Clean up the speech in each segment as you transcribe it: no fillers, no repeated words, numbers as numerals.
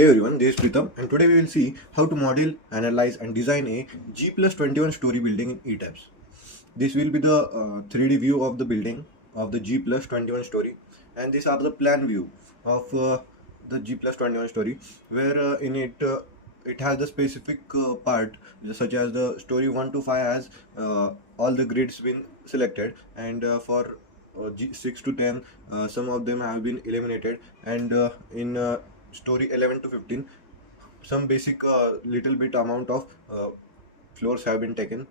Hey everyone, this is Pritam, and today we will see how to model, analyze and design a G+21 story building in ETABS. This will be the 3D view of the building of the G+21 story, and these are the plan view of the G+21 story, where in it it has the specific part such as the story 1 to 5 has all the grids been selected, and for G6 to 10 some of them have been eliminated, and in story 11 to 15 some basic little bit amount of floors have been taken.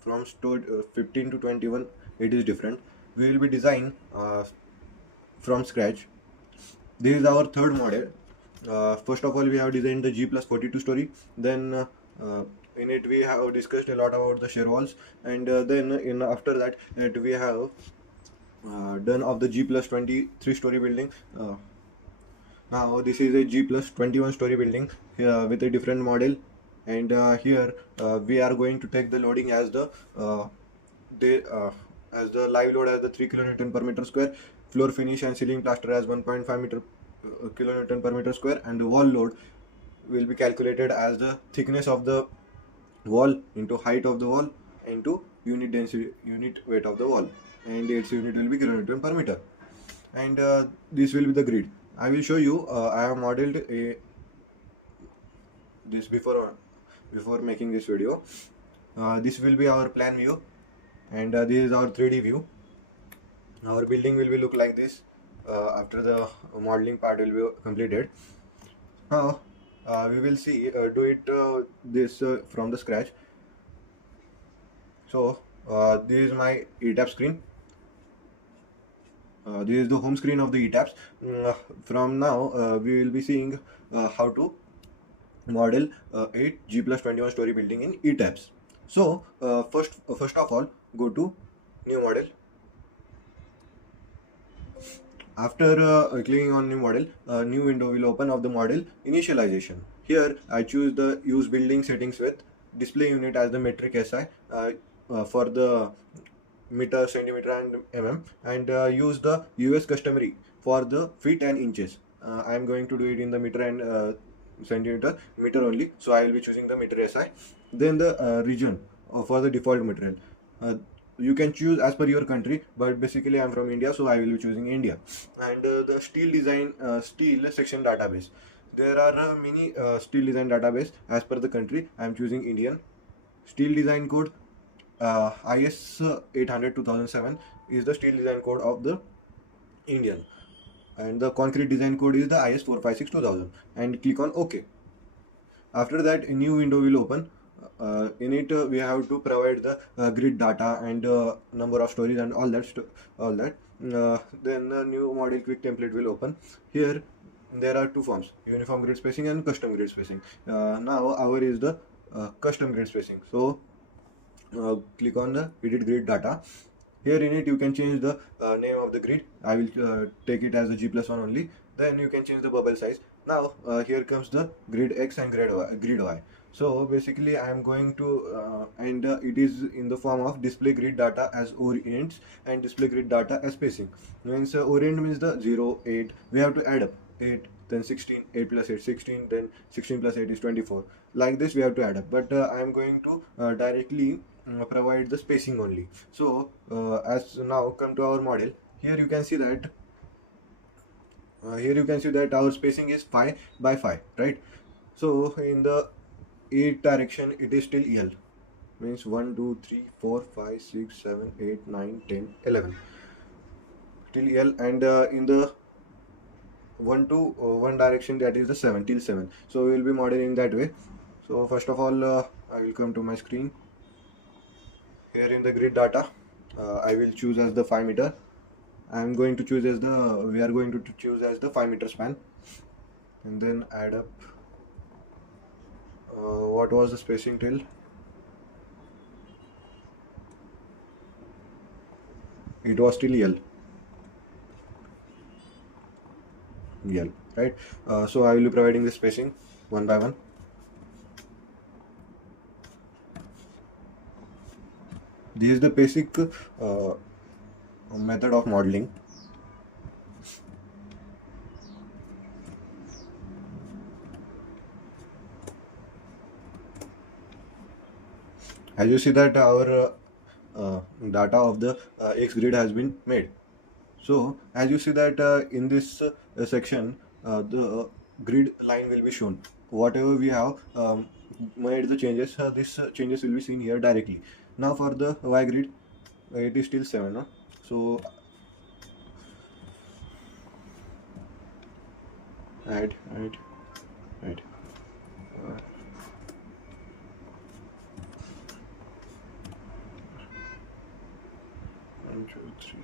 From store 15 to 21 it is different. We will be designing from scratch. This is our third model. First of all, we have designed the G+42 story. Then in it we have discussed a lot about the shear walls, and then in after that we have done of the G+23 story building. Now this is a G+21 story building with a different model, and here we are going to take the loading as the as the live load as the 3 kN per meter square, floor finish and ceiling plaster as 1.5 meter kN per meter square, and the wall load will be calculated as the thickness of the wall into height of the wall into unit density, unit weight of the wall, and its unit will be kN per meter. And this will be the grid. I will show you. I have modeled this before making this video. This will be our plan view, and this is our 3D view. Our building will be look like this after the modeling part will be completed. Now we will see do it this from the scratch. So this is my ETABS screen. This is the home screen of the ETABS. From now we will be seeing how to model a G+21 story building in ETABS. So first of all, go to new model. After clicking on new model, a new window will open of the model initialization. Here I choose the use building settings with display unit as the metric SI for the meter, centimeter and mm, and use the US customary for the feet and inches. I am going to do it in the meter and centimeter, meter only, so I will be choosing the meter SI. Then the region for the default material. You can choose as per your country, but basically I am from India, so I will be choosing India. And the steel design, steel section database. There are many steel design database as per the country. I am choosing Indian. Steel design code IS 800-2007 is the steel design code of the Indian, and the concrete design code is the IS 456-2000, and click on OK. After that, a new window will open. In it we have to provide the grid data and number of stories and all that. Then the new model quick template will open. Here there are two forms: uniform grid spacing and custom grid spacing. Now our is the custom grid spacing. So click on the edit grid data. Here in it you can change the name of the grid. I will take it as a G+1 only. Then you can change the bubble size. Now here comes the grid X and grid Y. So basically I am going to and it is in the form of display grid data as orients and display grid data as spacing. Means orient means the 0, 8. We have to add up 8, then 16, 8 plus 8, 16, then 16 plus 8 is 24. Like this we have to add up. But I am going to directly provide the spacing only. So as now come to our model. Here you can see that our spacing is 5 by 5, right? So in the 8 direction it is still L, means 1 2 3 4 5 6 7 8 9 10 11 till L, and in the 1 to 1 direction, that is the 7 till 7. So we will be modeling that way. So first of all I will come to my screen. Here in the grid data I will choose as the 5 meter. I am going to choose as the we are going to choose as the 5 meter span, and then add up what was the spacing till it was till L, right? So I will be providing the spacing one by one. This is the basic method of modeling. As you see that our data of the X grid has been made. So as you see that in this section, the grid line will be shown. Whatever we have made the changes, this changes will be seen here directly. Now for the Y grid, it is still 7. No? So add. Uh, 1, 2, 3,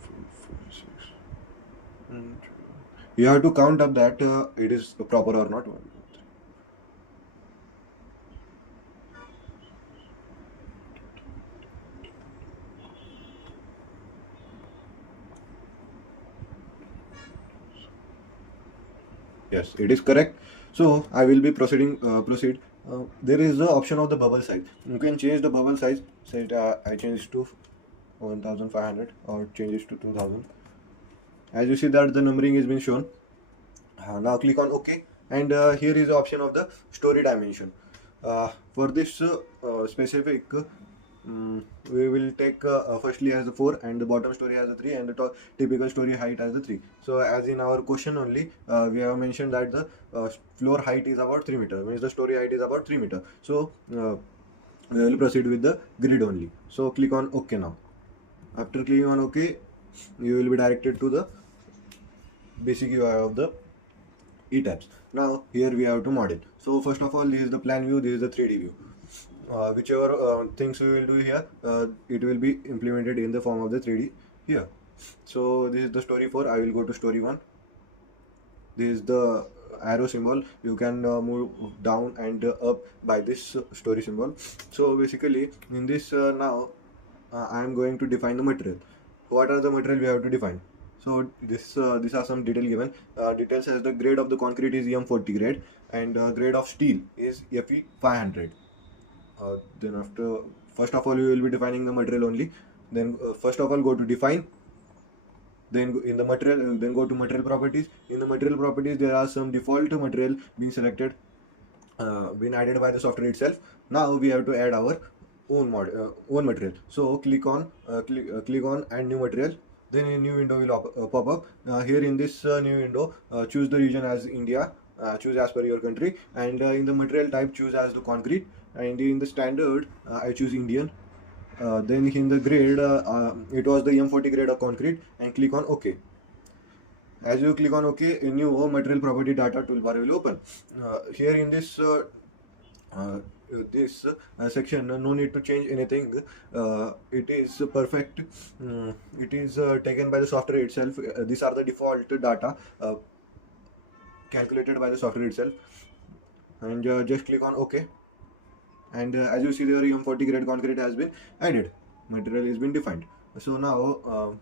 4, 5, 6. And you have to count up that it is proper or not. 1, 2, 3. Yes, it is correct. So I will be proceed. There is the option of the bubble size. You can change the bubble size. Say I change it to 1500 or change it to 2000. As you see that the numbering is been shown. Now click on OK, and here is the option of the story dimension. For this specific, we will take firstly as the 4, and the bottom story as the 3, and the typical story height as the 3. So as in our question only, we have mentioned that the floor height is about 3 meter, means the story height is about 3 meter. So we will proceed with the grid only. So click on OK now. After clicking on OK, you will be directed to the basic UI of the ETABS. Now here we have to model. So first of all, this is the plan view, this is the 3D view. Whichever things we will do here, it will be implemented in the form of the 3D here. So this is the story 4. I will go to story 1. This is the arrow symbol. You can move down and up by this story symbol. So basically in this now I am going to define the material. What are the material we have to define? So these are some detail given. Details as the grade of the concrete is EM40 grade, and grade of steel is Fe 500. Then after, first of all, we will be defining the material only. Then first of all, go to define. Then in the material, then go to material properties. In the material properties, there are some default material being selected, been added by the software itself. Now we have to add our own material. So click on add new material. Then a new window will pop up. Here in this new window, choose the region as India. Choose as per your country, and in the material type, choose as the concrete, and in the standard, I choose Indian. Then in the grade, it was the EM40 grade of concrete, and click on OK. As you click on OK, a new material property data toolbar will open. Here in this section, no need to change anything. It is perfect. It is taken by the software itself. These are the default data calculated by the software itself, and just click on OK. And as you see, the EM40 grade concrete has been added. Material has been defined. So now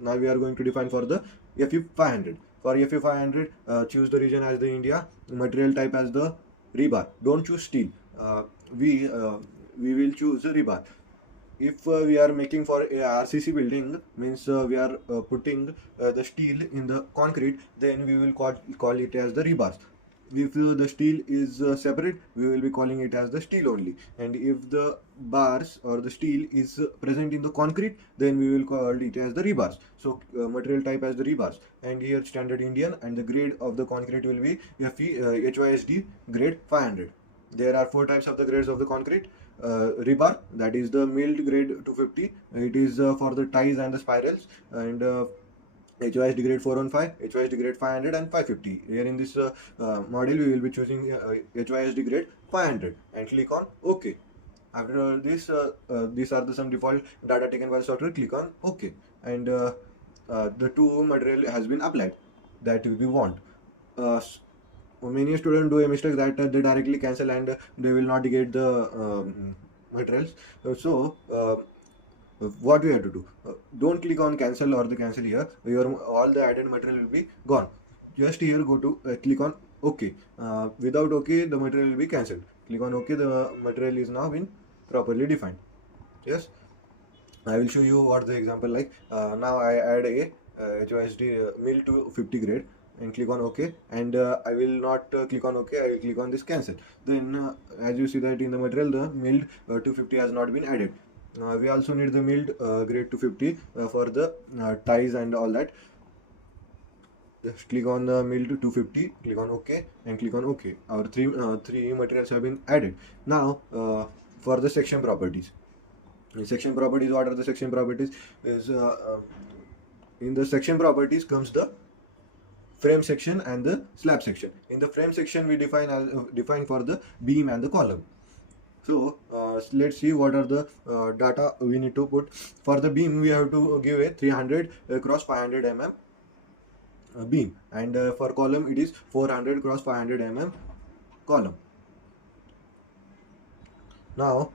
now we are going to define for the Fe 500. For Fe 500, choose the region as the India, material type as the rebar. Don't choose steel. We will choose rebar. If we are making for a RCC building, means we are putting the steel in the concrete, then we will call it as the rebars. If the steel is separate, we will be calling it as the steel only. And if the bars or the steel is present in the concrete, then we will call it as the rebars. So material type as the rebars, and here standard Indian, and the grade of the concrete will be HYSD grade 500. There are 4 types of the grades of the concrete. Rebar, that is the milled grade 250. It is for the ties and the spirals, and HYSD grade 415, HYSD grade 500 and 550. Here in this model, we will be choosing HYSD grade 500 and click on OK. After this, these are some default data taken by the software. Click on OK, and the two material has been applied that we want. Many students do a mistake that they directly cancel and they will not get the materials. What we have to do? Don't click on cancel or the cancel here. All the added material will be gone. Just here go to click on OK. Without OK, the material will be cancelled. Click on OK. The material is now been properly defined. Yes, I will show you what the example like. Now I add a HYSD mill to 50 grade. and click on OK, and I will not click on OK, I will click on this cancel. Then as you see that in the material the milled 250 has not been added. We also need the milled grade 250 for the ties and all that. Just click on the mill to 250, click on OK, and click on OK. Our three materials have been added. Now for the section properties. In section properties, what are the section properties? Is in the section properties comes the frame section and the slab section. In the frame section, we define for the beam and the column. So let's see what are the data we need to put. For the beam, we have to give a 300 cross 500 mm beam, and for column it is 400 cross 500 mm column. Now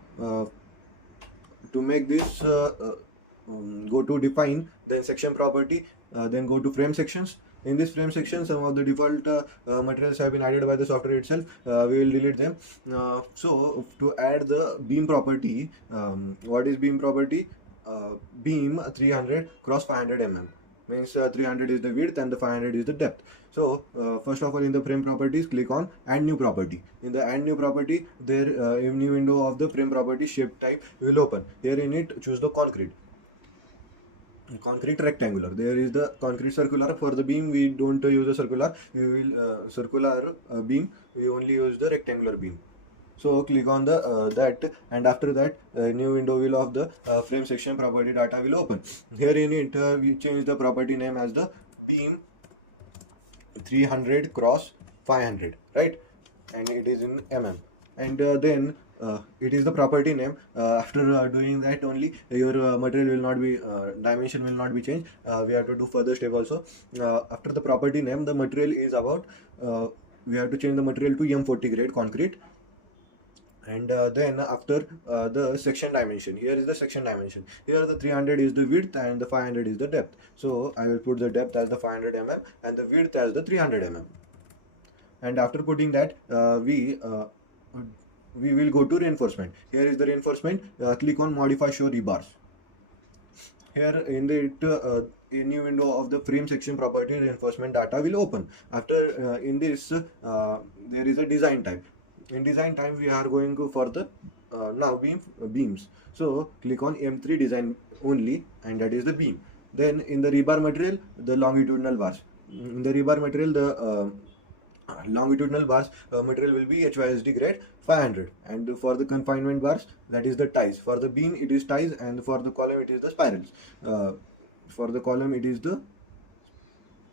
to make this go to define, then section property, then go to frame sections. In this frame section, some of the default materials have been added by the software itself. We will delete them. So to add the beam property, what is beam property? Beam 300 cross 500 mm means 300 is the width and the 500 is the depth. So first of all, in the frame properties, click on add new property. In the add new property, there a new window of the frame property shape type will open. Here in it, choose the concrete rectangular. There is the concrete circular. For the beam, we don't use the circular. We will circular beam, we only use the rectangular beam. So click on the that, and after that new window will of the frame section property data will open. Here in it we change the property name as the beam 300 cross 500, right, and it is in mm, and then it is the property name. After doing that only, your material will not be dimension will not be changed. We have to do further step also. After the property name, the material is about we have to change the material to M40 grade concrete. And then after the section dimension, here is the section dimension. Here the 300 is the width and the 500 is the depth. So I will put the depth as the 500 mm and the width as the 300 mm. And after putting that, we will go to reinforcement. Here is the reinforcement. Click on modify show rebars. Here in the a new window of the frame section property reinforcement data will open. After in this there is a design type. In design time, we are going to for the now beams. So click on M3 design only, and that is the beam. Then in the rebar material, the longitudinal bars. In the rebar material, the longitudinal bars material will be HYSD grade 500, and for the confinement bars, that is the ties. For the beam, it is ties, and for the column, it is the spirals. For the column, it is the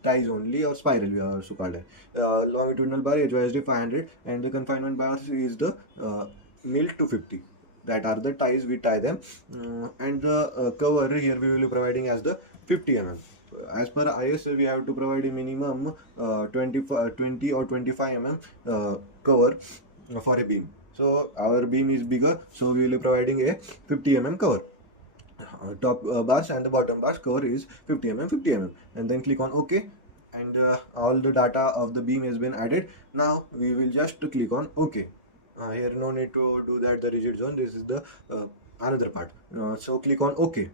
ties only, or spiral we also called it. Longitudinal bar HYSD 500, and the confinement bars is the mill 250. That are the ties, we tie them. And the cover here we will be providing as the 50 mm. As per IS, we have to provide a minimum 20 or 25 mm cover for a beam. So our beam is bigger, so we will be providing a 50 mm cover. Top bars and the bottom bars cover is 50 mm 50 mm, and then click on OK, and all the data of the beam has been added. Now we will just click on OK. Here no need to do that the rigid zone. This is the another part. So click on OK.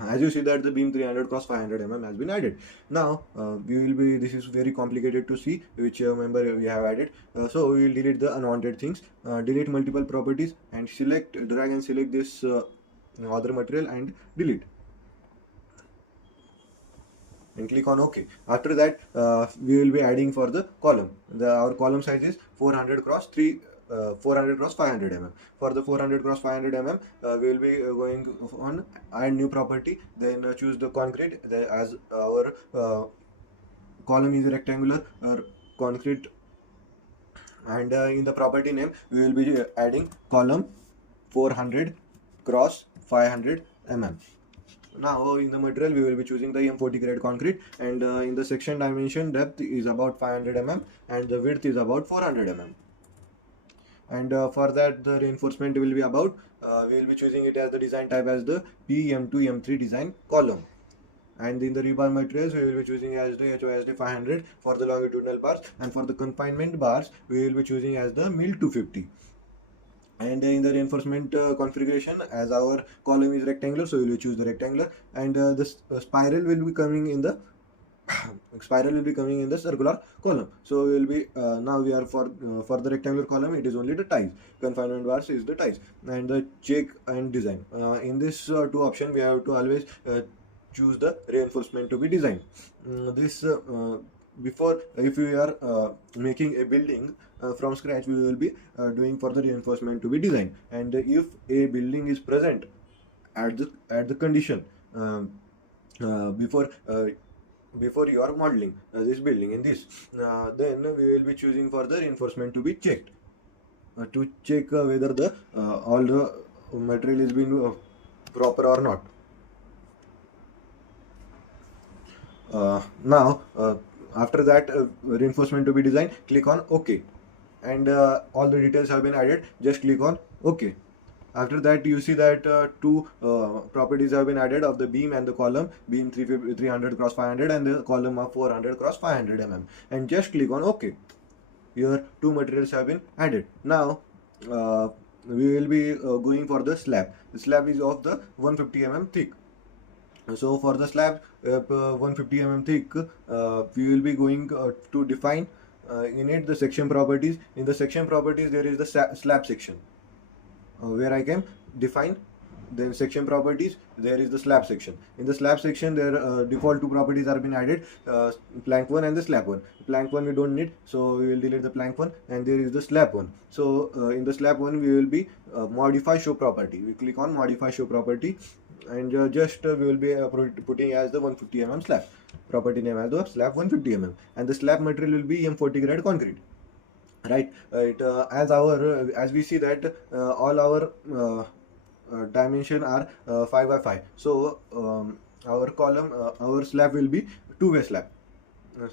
As you see that the beam 300 cross 500 mm has been added. Now we will be, this is very complicated to see which member we have added. So we will delete the unwanted things, delete multiple properties, and drag and select this other material and delete, and click on OK. After that we will be adding for the column. Our column size is 400 cross 400 cross 500 mm. For the 400 cross 500 mm, we will be going on add new property, then choose the concrete. As our column is rectangular concrete, and in the property name we will be adding column 400 cross 500 mm. Now in the material we will be choosing the M40 grade concrete, and in the section dimension, depth is about 500 mm and the width is about 400 mm. And for that the reinforcement will be about we will be choosing it as the design type as the PM2 M3 design column. And in the rebar materials we will be choosing as the HYSD 500 for the longitudinal bars, and for the confinement bars we will be choosing as the mill 250. And in the reinforcement configuration, as our column is rectangular, so we will choose the rectangular, and the spiral will be coming in the spiral will be coming in the circular column. So we will be now we are for the rectangular column, it is only the ties. Confinement bars is the ties, and the check and design. In this two option, we have to always choose the reinforcement to be designed. This before, if we are making a building from scratch, we will be doing for the reinforcement to be designed. And if a building is present at the condition before before you are modeling this building in this, then we will be choosing for the reinforcement to be checked, to check whether the all the material is being proper or not. Now after that reinforcement to be designed, click on OK, and all the details have been added. Just click on OK. After that, you see that two properties have been added of the beam and the column, beam 300 cross 500 and the column of 400 cross 500 mm, and just click on OK. Your two materials have been added. Now we will be going for the slab. The slab is of the 150 mm thick. So for the slab 150 mm thick, we will be going to define in it the section properties. In the section properties, there is the slab section where I can define the section properties. There is the slab section. In the slab section, there default two properties are been added, plank 1 and the slab 1. Plank 1 we don't need, so we will delete the plank 1, and there is the slab 1. So in the slab 1, we will be modify show property. We click on modify show property, and just we will be putting as the 150 mm slab, property name as the slab 150 mm, and the slab material will be M40 grade concrete. Right, as we see that all our dimension are 5 by 5. So our column, our slab will be two-way slab.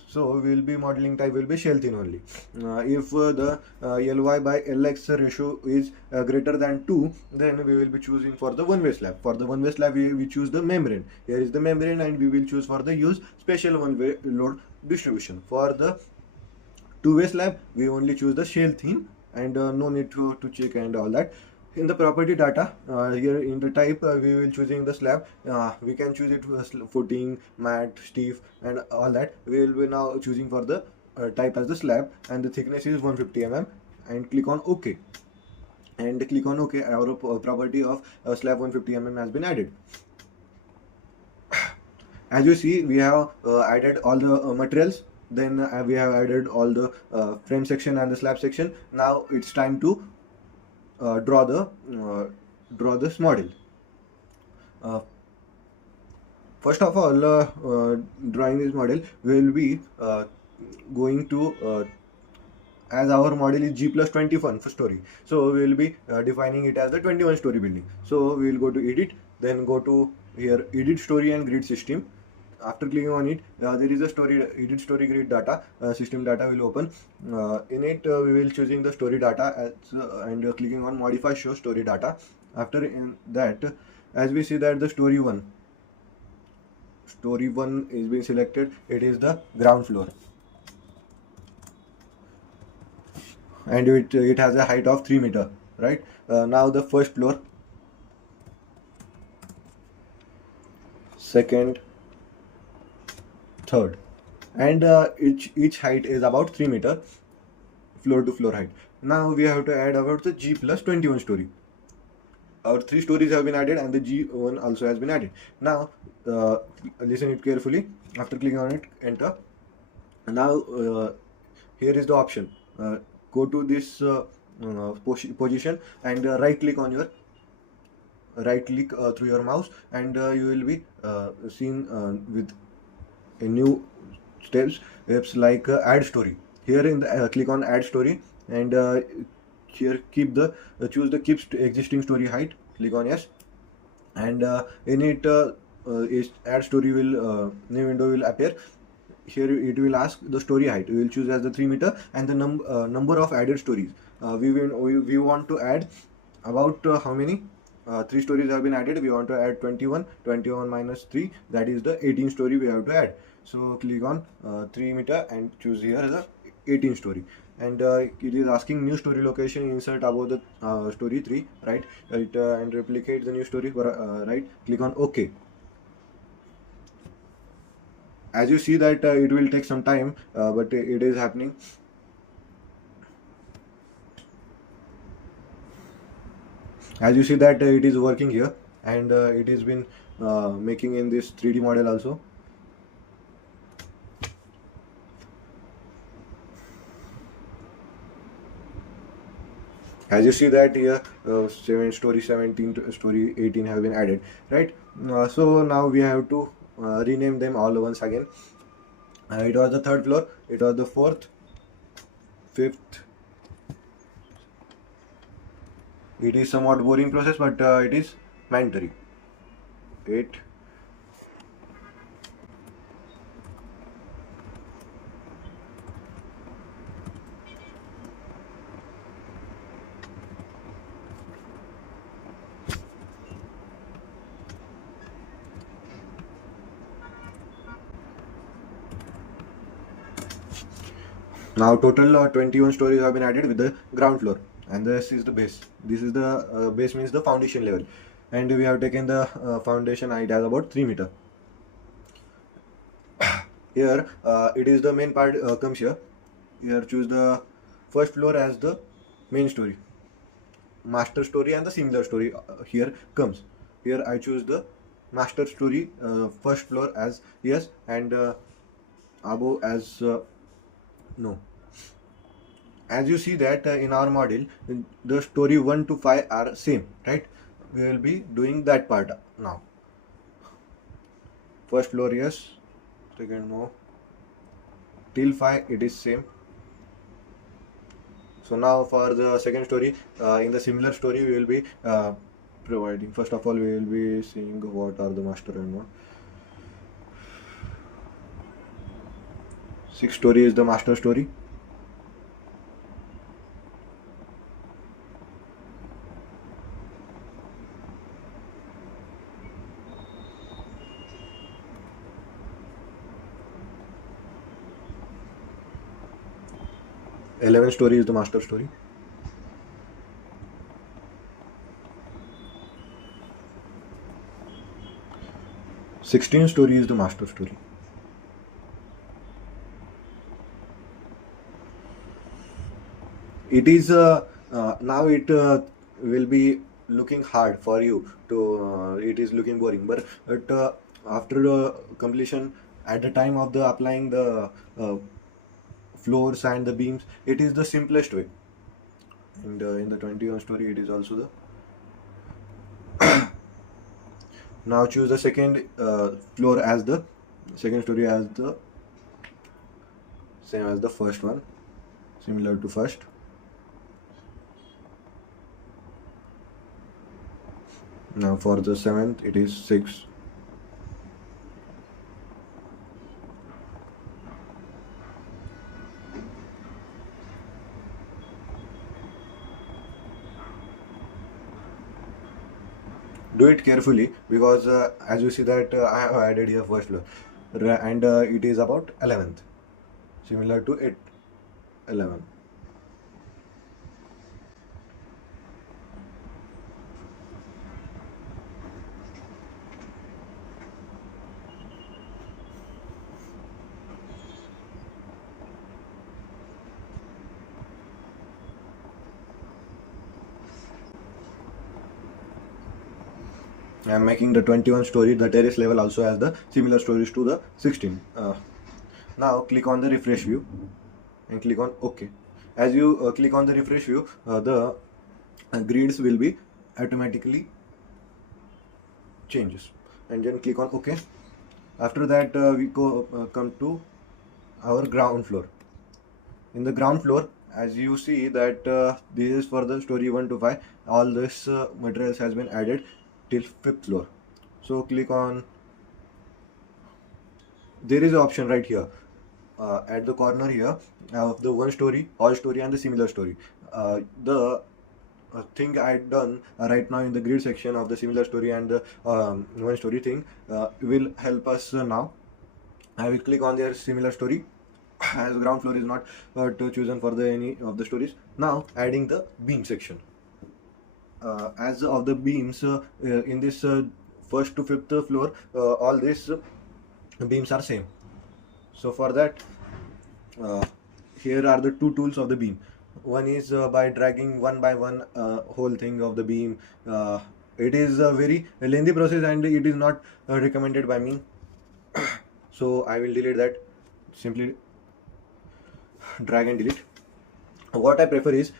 So we will be modeling type will be shell thin only. If the Ly by Lx ratio is greater than 2, then we will be choosing for the one-way slab. For the one-way slab, we choose the membrane. Here is the membrane, and we will choose for the use special one-way load distribution. For the two-way slab, we only choose the shell thin, and no need to check and all that. In the property data, here in the type, we will choosing the slab. We can choose it footing, mat, stiff, and all that. We will be now choosing for the type as the slab, and the thickness is 150 mm, and click on OK. And click on OK. Our property of slab 150 mm has been added. As you see, we have added all the materials. Then we have added all the frame section and the slab section. Now it's time to draw this model. First of all, drawing this model, we will be going to as our model is G+21 for story, so we will be defining it as the 21 story building. So we will go to edit, then go to here edit story and grid system. After clicking on it, there is a edit story grid data, system data will open. In it, we will choosing the story data and clicking on modify show story data. After in that, as we see that the story one is being selected. It is the ground floor, and it has a height of 3 meter. Right, now the first floor, second, third, and each height is about 3 meter, floor to floor height. Now we have to add about the G+21 story. Our 3 stories have been added, and the G1 also has been added. Now listen it carefully. After clicking on it, enter. Now here is the option. Go to this position, and right click through your mouse, and you will be seen with a new steps like add story. Here in the click on add story, and here choose the keep existing story height. Click on yes, and in it add story will new window will appear. Here it will ask the story height. We will choose as the 3 meter, and the number of added stories. We want to add about how many? 3 stories have been added. We want to add 21 minus 3, that is the 18 story we have to add. So click on 3 meter and choose here as a 18 story, and it is asking new story location, insert above the story 3, right, and replicate the new story, right, click on OK. As you see that it will take some time, but it is happening. As you see that it is working here, and it has been making in this 3D model also. As you see that here 7 story, 17 story, 18 have been added, right? So now we have to rename them all once again. It was the third floor, it was the fourth, fifth. It is somewhat boring process, but it is mandatory. 8. Now total 21 stories have been added with the ground floor, and this is the base. This is the base, means the foundation level, and we have taken the foundation height as about 3 meter. Here it is the main part comes here. Here choose the first floor as the main story, master story, and the similar story here comes. Here I choose the master story, first floor as yes, and above as no. As you see that in our model, the story 1 to 5 are same, right? We will be doing that part now. First floor yes, second no, till 5 it is same. So now for the second story, in the similar story we will be providing, first of all we will be seeing what are the master and what. 6th story is the master story. Eleventh story is the master story. 16th story is the master story. It is now it will be looking hard for you to it is looking boring, but after completion, at the time of the applying the floors and the beams, it is the simplest way. And in the 21 story it is also the now choose the second floor as the second story as the same as the first one, similar to first. Now for the 7th it is 6. Do it carefully, because as you see that I have added here first floor, and it is about 11th, similar to 8, 11. I am making the 21 story, the terrace level also has the similar stories to the 16. Now click on the refresh view and click on OK. As you click on the refresh view, the grids will be automatically changes, and then click on OK. After that we come to our ground floor. In the ground floor, as you see that this is for the story 1 to 5, all this materials has been added till 5th floor. So click on, there is an option right here at the corner here of the 1 story, all story, and the similar story. The thing I done right now in the grid section of the similar story and the 1 story thing will help us now. I will click on their similar story, as ground floor is not chosen for the any of the stories. Now adding the beam section. As of the beams in this 1st to 5th floor, all these beams are same. So for that, here are the two tools of the beam. One is by dragging one by one whole thing of the beam. It is a very lengthy process and it is not recommended by me. So I will delete that. Simply drag and delete. What I prefer is,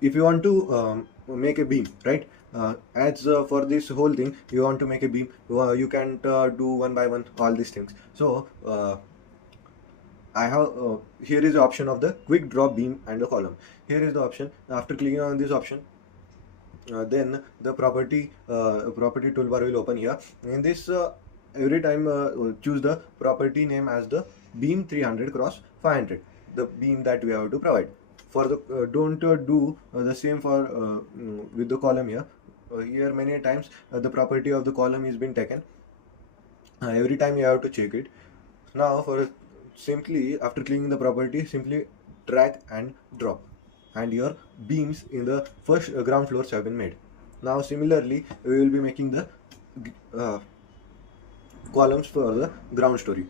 if you want to make a beam, right? As for this whole thing, you want to make a beam, you can't do one by one all these things. So I have here is the option of the quick drop beam and the column. Here is the option. After clicking on this option, then the property toolbar will open here. In this, every time choose the property name as the beam 300 cross 500, the beam that we have to provide. For the don't do the same for with the column here. Here many times the property of the column is been taken. Every time you have to check it. Now for simply after clicking the property, simply drag and drop, and your beams in the first ground floors have been made. Now similarly we will be making the columns for the ground story.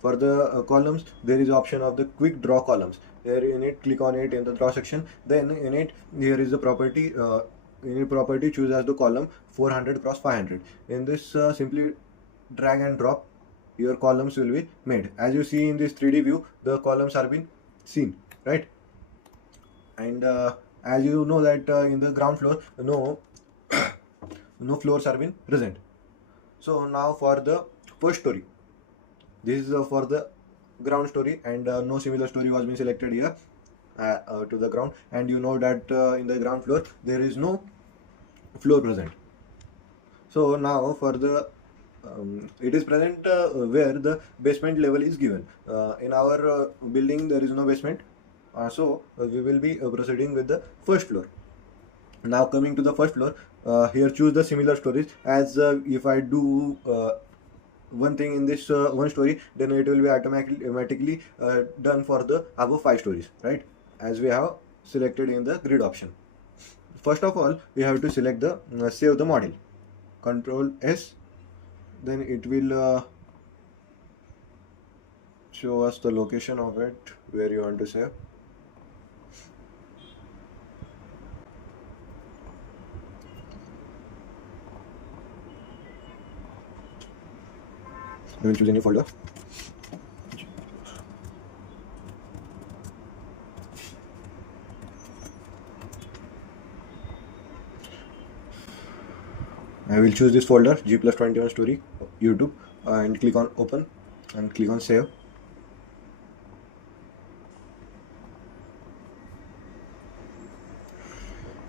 For the columns, there is option of the quick draw columns. There in it, click on it in the draw section. Then in it, here is the property. In property, choose as the column 400 cross 500. In this, simply drag and drop. Your columns will be made. As you see in this 3D view, the columns are being seen, right? And as you know that in the ground floor, no floors are been present. So now for the first story, this is for the ground story, and no similar story was been selected here to the ground. And you know that in the ground floor there is no floor present. So now for the it is present where the basement level is given. In our building there is no basement, so we will be proceeding with the first floor. Now coming to the first floor, here choose the similar stories. As if I do one thing in this one story, then it will be automatically done for the above 5 stories, right? As we have selected in the grid option. First of all, we have to select the save the model. Control S, then it will show us the location of it where you want to save. We will choose a new folder. I will choose this folder, G+21 story, YouTube, and click on open and click on save.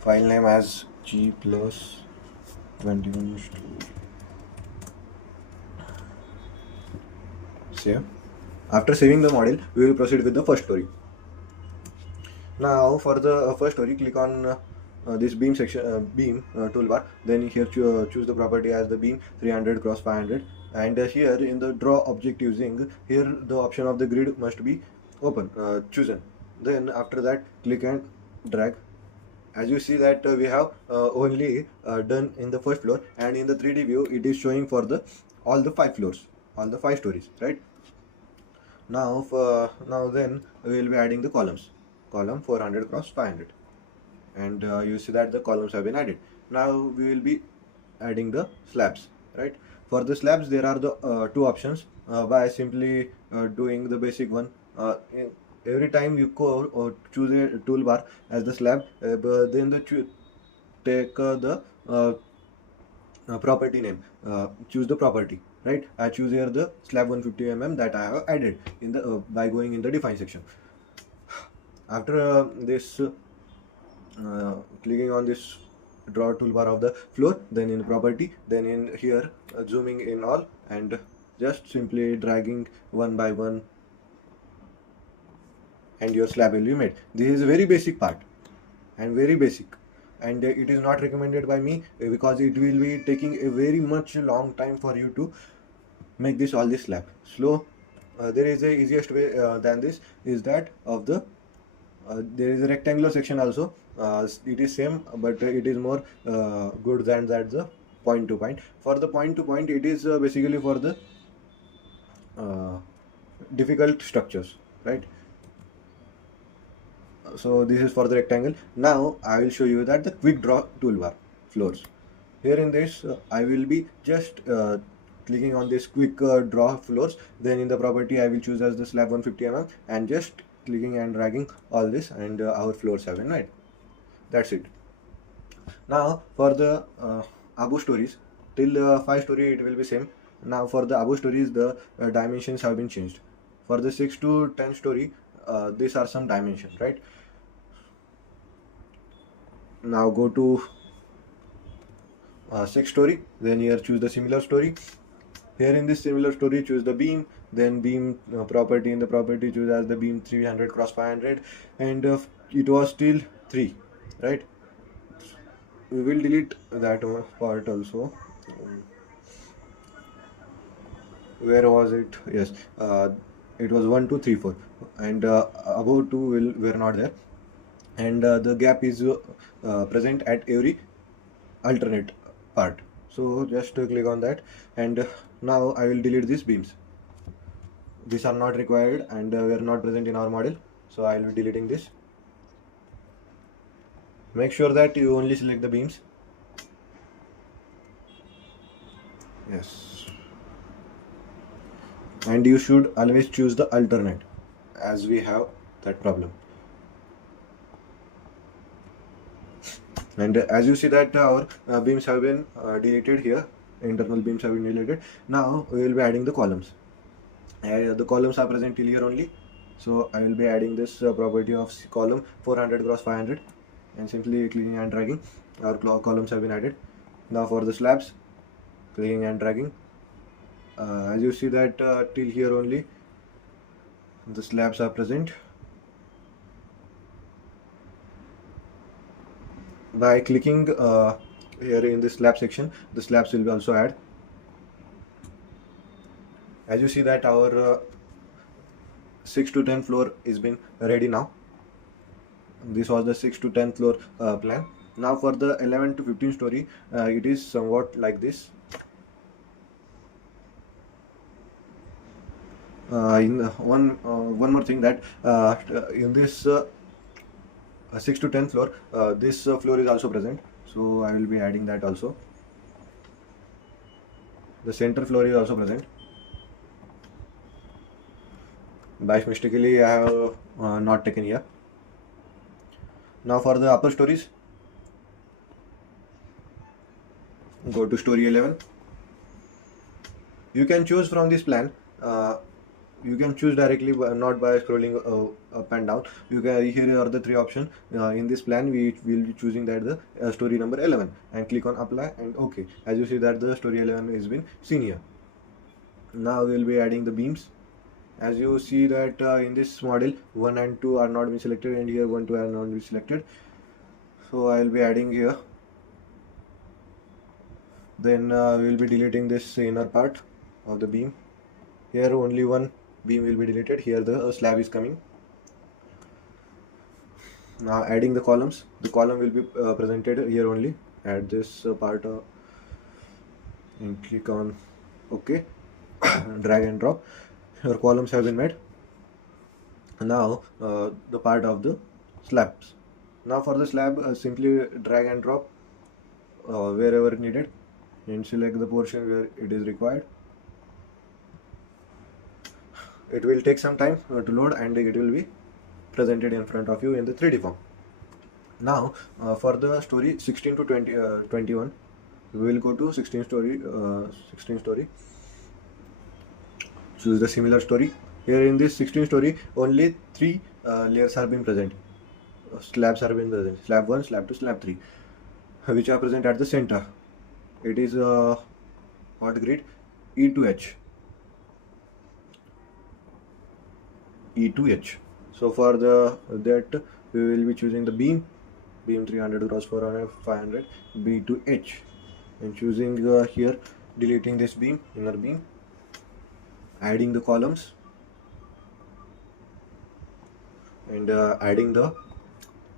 File name as G+21 story. Save. After saving the model, we will proceed with the first story. Now for the first story, click on this beam section, beam toolbar. Then here choose the property as the beam 300 cross 500, and here in the draw object using, here the option of the grid must be open, chosen. Then after that, click and drag. As you see that we have only done in the first floor, and in the 3D view it is showing for the all the 5 floors, all the 5 stories, right? Now then we will be adding the columns. Column 400 cross 500, and you see that the columns have been added. Now we will be adding the slabs, right? For the slabs there are the 2 options. By simply doing the basic one, every time you go or choose a toolbar as the slab, but then take the property name, choose the property, right? I choose here the slab 150 mm that I have added in the by going in the define section. After this clicking on this draw toolbar of the floor, then in property, then in here zooming in all, and just simply dragging one by one, and your slab will be made. This is a very basic part and very basic, and it is not recommended by me because it will be taking a very much long time for you to make this all this slab. Slow. There is a easiest way than this is that of the there is a rectangular section also. It is same, but it is more good than that the point to point. For the point to point, it is basically for the difficult structures, right? So this is for the rectangle. Now I will show you that the quick draw toolbar floors. Here in this I will be just clicking on this quick draw floors. Then in the property I will choose as the slab 150 mm and just clicking and dragging all this, and our floors have been made. That's it. Now for the above stories, till 5 story it will be same. Now for the above stories the dimensions have been changed. For the 6 to 10 story these are some dimensions, right? Now go to 6 story, then here choose the similar story. Here in this similar story choose the beam, then beam property, in the property choose as the beam 300 cross 500, and it was still 3, right? We will delete that part also. Where was it? Yes, it was 1 2 3 4, and above 2 were not there, and the gap is present at every alternate part. So just click on that, and now I will delete these beams. These are not required and were not present in our model, so I will be deleting this. Make sure that you only select the beams. Yes, and you should always choose the alternate, as we have that problem. And as you see that our beams have been deleted here, internal beams have been deleted. Now we will be adding the columns. The columns are present till here only, so I will be adding this property of column 400 cross 500, and simply clicking and dragging, our columns have been added. Now for the slabs, clicking and dragging, as you see that till here only the slabs are present. By clicking here in the slab section, the slabs will be also add. As you see that our 6 to 10 floor is been ready now. This was the 6 to 10 floor plan. Now for the 11 to 15 story, it is somewhat like this. One more thing, that in this 6 to 10 floor, this floor is also present, so I will be adding that also. The center floor is also present. By mistakenly I have not taken here. Now for the upper stories, go to story 11. You can choose from this plan. You can choose directly, not by scrolling up and down. You can, here are the 3 options. In this plan we will be choosing that the story number 11, and click on apply and OK. As you see that the story 11 has been seen here. Now we will be adding the beams. As you see that in this model 1 and 2 are not been selected, and here 1 2 are not been selected, so I will be adding here. Then we will be deleting this inner part of the beam. Here only one beam will be deleted. Here the slab is coming. Now adding the columns. The column will be presented here only. Add this part and click on OK. Drag and drop. Your columns have been made. Now the part of the slabs. Now for the slab, simply drag and drop wherever needed, and select the portion where it is required. It will take some time to load, and it will be presented in front of you in the 3D form. Now for the story 16 to 21, we will go to 16 story. Choose the similar story. Here in this 16 story, only 3 layers are being present. Slabs are being present. Slab 1, slab 2, slab 3, which are present at the center. It is hot grid E to H. So for that we will be choosing the beam 300 cross 400 500 B to H, and choosing here, deleting this beam, inner beam, adding the columns, and adding the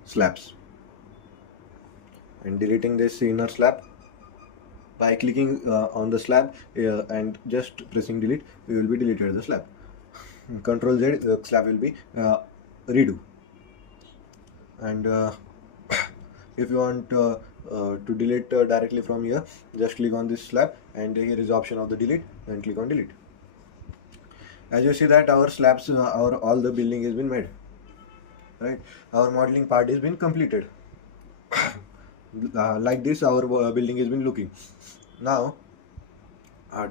slabs, and deleting this inner slab. By clicking on the slab and just pressing delete, we will be deleted the slab. Control Z, the slab will be redo. And if you want to delete directly from here, just click on this slab, and here is the option of the delete, and click on delete. As you see that our slabs, our all the building has been made, right? Our modeling part has been completed. Like this our building has been looking. Now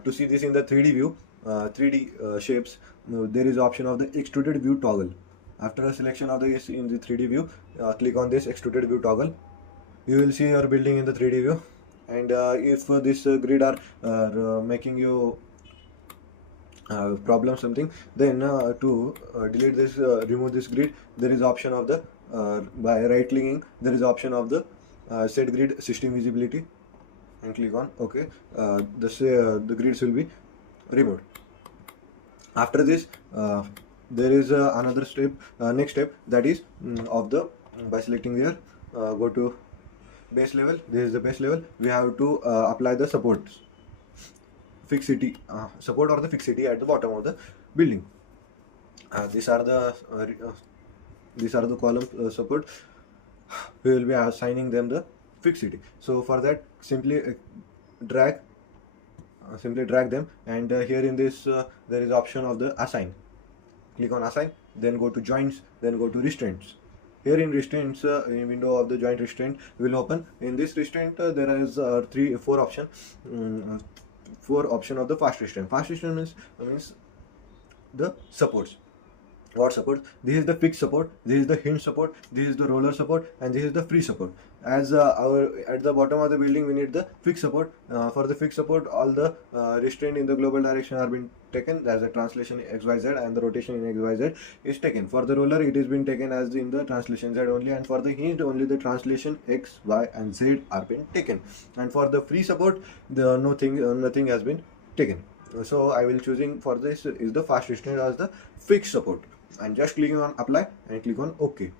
to see this in the 3D view, 3D shapes, there is option of the extruded view toggle. After a selection of this in the 3D view, click on this extruded view toggle. You will see your building in the 3D view. And if this grid are making you problem something, then to delete this, remove this grid, there is option of the by right clicking, there is option of the set grid system visibility, and click on OK. The grids will be removed. After this, there is another step, next step, that is of the by selecting here, go to base level. This is the base level. We have to apply the supports, fixity, support or the fixity at the bottom of the building. These are the column support. We will be assigning them the fixity. So for that, simply drag them, and here in this there is option of the assign. Click on assign, then go to joints, then go to restraints. Here in restraints, in window of the joint restraint will open. In this restraint, there is four option of the fast restraint. Fast restraint means the supports. What support? This is the fixed support, this is the hinge support, this is the roller support, and this is the free support. As at the bottom of the building we need the fixed support. For the fixed support, all the restraint in the global direction are been taken as a translation XYZ, and the rotation in XYZ is taken. For the roller, it has been taken as in the translation Z only, and for the hinge only the translation X, Y, and Z are been taken. And for the free support, nothing has been taken. So I will choosing for this is the fast restraint as the fixed support, and just clicking on apply and click on OK.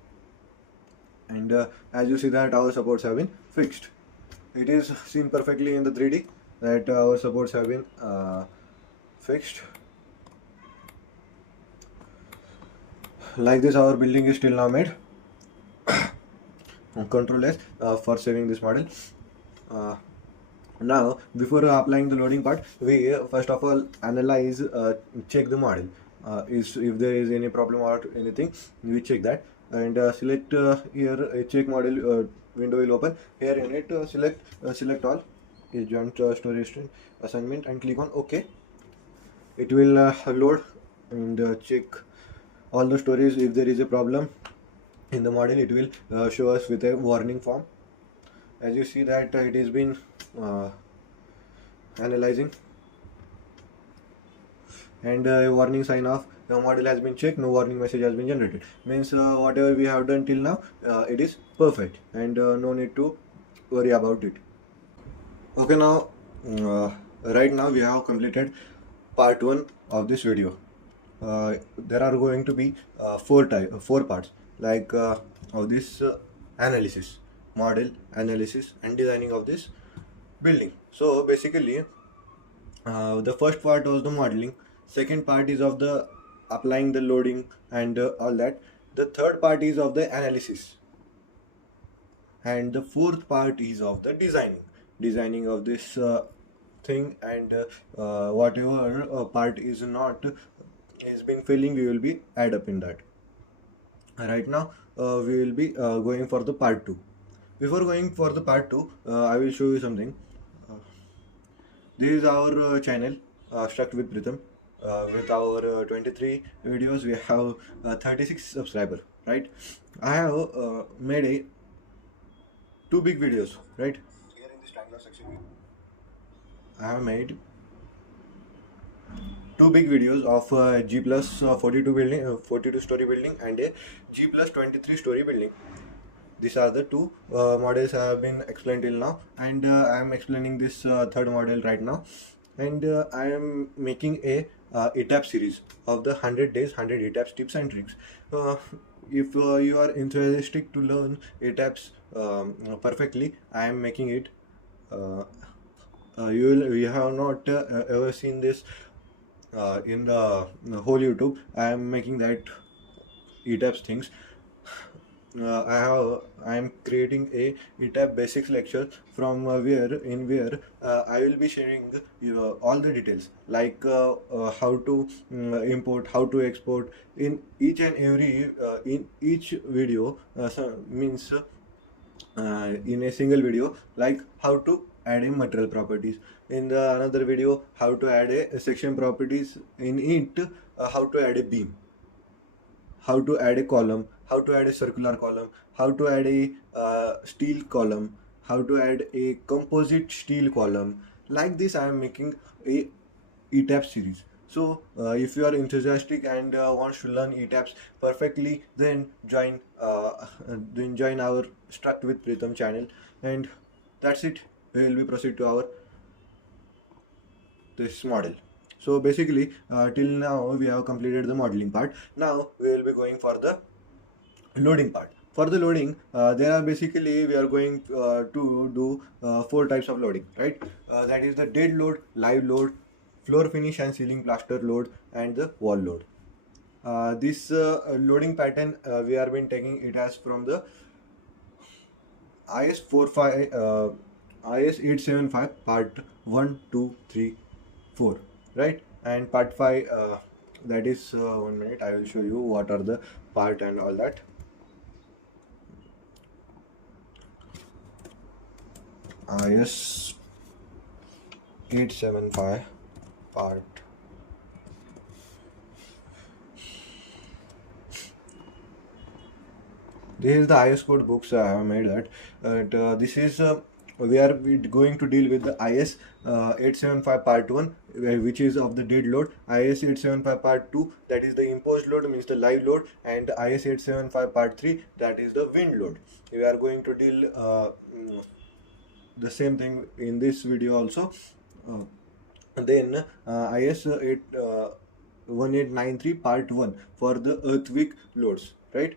And as you see that our supports have been fixed. It is seen perfectly in the 3D that our supports have been fixed. Like this our building is still now made. Control S for saving this model. Now before applying the loading part, we first of all analyze, check the model. If there is any problem or anything, we check that, and select here a check model window will open. Here in it, select all is joint storey restraint assignment, and click on OK. It will load and check all the stories. If there is a problem in the model, it will show us with a warning form. As you see that it has been analyzing, and a warning sign of the model has been checked, no warning message has been generated. Means whatever we have done till now, it is perfect, and no need to worry about it. Okay, now right now we have completed part 1 of this video. There are going to be four parts, like of this analysis, model analysis, and designing of this building. So basically the first part was the modeling, second part is of the applying the loading and all that, the third part is of the analysis, and the fourth part is of the designing of this thing, and whatever part is not is been failing, we will be add up in that. Right now we will be going for the part 2. Before going for the part 2, I will show you something. This is our channel, Struck with Pritham. With our 23 videos, we have 36 subscribers, right? I have made two big videos, right? Here in this triangular section, I have made two big videos of G+42 building, 42 story building, and a G+23 story building. These are the two models I have been explained till now, and I am explaining this third model right now. And I am making a ETABS series of the 100 days 100 ETABS tips and tricks. If you are enthusiastic to learn ETABS perfectly, I am making it. You have not ever seen this in the whole YouTube. I am making that ETABS things. I am creating a ETAB basics lecture from where I will be sharing all the details, like how to import, how to export in each and every in each video. Means in a single video, like how to add in material properties, in the another video how to add a section properties, in it how to add a beam, how to add a column, how to add a circular column, how to add a steel column, how to add a composite steel column. Like this, I am making a ETABS series. So, if you are enthusiastic and wants to learn ETABS perfectly, then join our Struct with Pritham channel, and that's it. We will be proceed to our this model. So basically, till now we have completed the modeling part. Now we will be going for the loading part. For the loading, there are basically we are going to do four types of loading, right? That is the dead load, live load, floor finish and ceiling plaster load, and the wall load. This loading pattern we are been taking it as from the IS 45 IS 875 part 1, 2, 3, 4, right? And part 5, that is 1 minute. I will show you what are the part and all that. IS 875 part. This is the IS code books I have made that. This is we are going to deal with the IS 875 part 1, which is of the dead load, IS 875 part 2, that is the imposed load, means the live load, and IS 875 part 3, that is the wind load. We are going to deal the same thing in this video also. Then IS 1893 part 1 for the earthquake loads, right?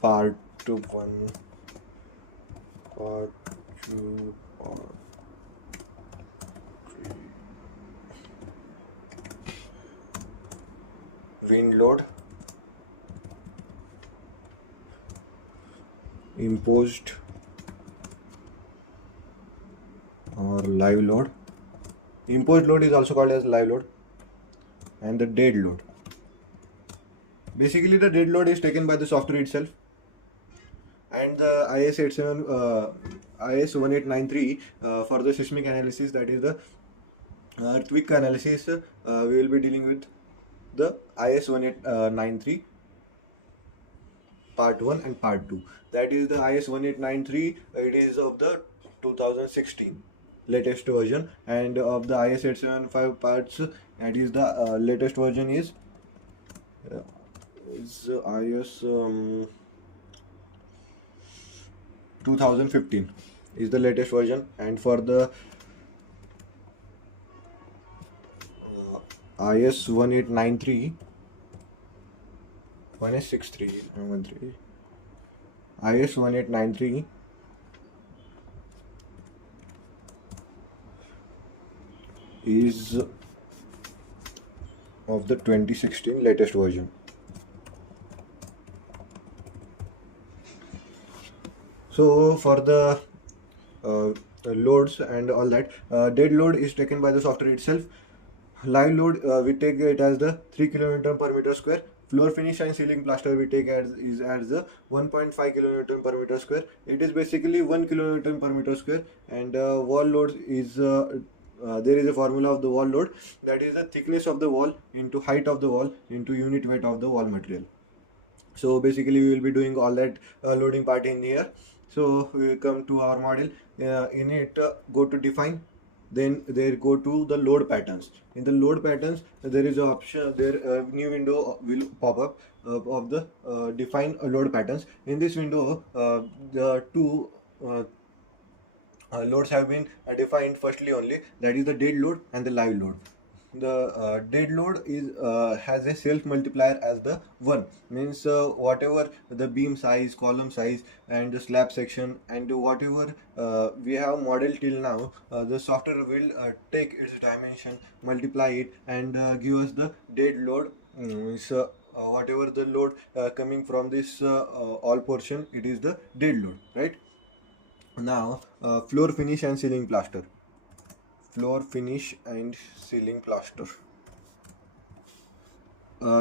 Part 1, part 2, part 3. Wind load, imposed or live load. Imposed load is also called as live load, and the dead load. Basically, the dead load is taken by the software itself, and the IS 1893 for the seismic analysis, that is the earthquake analysis. We will be dealing with the IS 1893 part 1 and part 2. That is the IS 1893. It is of the 2016 latest version, and of the IS 875 parts, that is the latest version is IS 2015 is the latest version. And for the IS 1893 1863 IS 1893 is of the 2016 latest version. So for the loads and all that, dead load is taken by the software itself. Live load, we take it as the 3 kN per meter square. Floor finish and ceiling plaster we take as the 1.5 kN per meter square. It is basically 1 kN per meter square. And wall load is there is a formula of the wall load, that is the thickness of the wall into height of the wall into unit weight of the wall material. So basically we will be doing all that loading part in here. So we will come to our model. In it, go to define, then there go to the load patterns. In the load patterns, there is an option, there new window will pop up of the define load patterns. In this window, the two loads have been defined firstly only, that is the dead load and the live load. the dead load is has a self multiplier as the 1, means whatever the beam size, column size, and the slab section, and whatever we have modeled till now, the software will take its dimension, multiply it, and give us the dead load. So whatever the load coming from this all portion, it is the dead load, right? Now floor finish and ceiling plaster. Floor finish and ceiling plaster.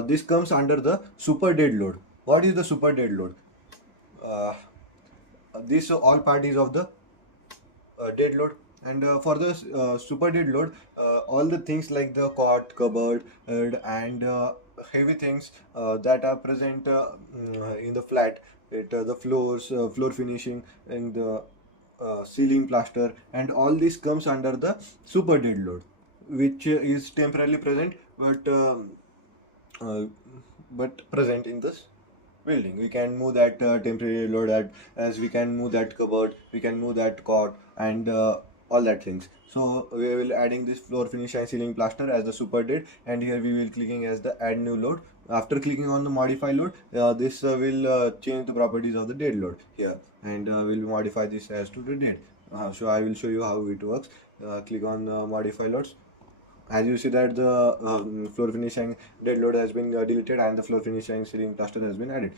This comes under the super dead load. What is the super dead load? Uh, this all parties of the dead load, and for the super dead load, all the things like the cot, cupboard, and heavy things that are present in the flat, the floors, floor finishing, and the ceiling plaster, and all this comes under the super dead load, which is temporarily present, uh, but present in this building. We can move that temporary load as we can move that cupboard, we can move that cot, and all that things. So we will adding this floor finish and ceiling plaster as the super dead, and here we will clicking as the add new load. After clicking on the modify load, this will change the properties of the dead load here, and we'll modify this as to the dead. So I will show you how it works. Click on modify loads. As you see that the floor finishing dead load has been deleted, and the floor finishing ceiling plaster has been added.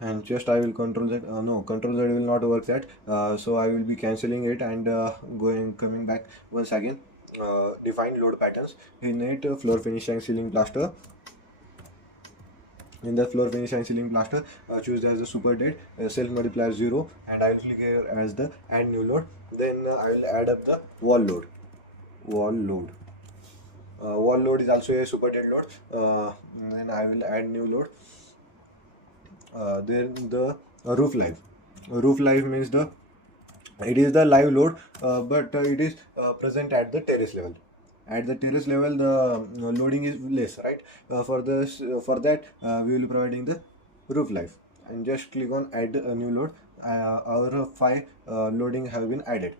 And just I will control that. No, control that will not work that. So I will be cancelling it and coming back once again. Define load patterns in it. Floor finishing ceiling plaster. In the floor finish and ceiling plaster, choose as the super dead, self multiplier 0, and I will click here as the add new load. Then I will add up the wall load. Wall load is also a super dead load. Then I will add new load. Then the roof live. Roof live means it is the live load, but it is present at the terrace level. At the terrace level, the loading is less, right? For that, we will be providing the roof live, and just click on add a new load. Our 5 loading have been added,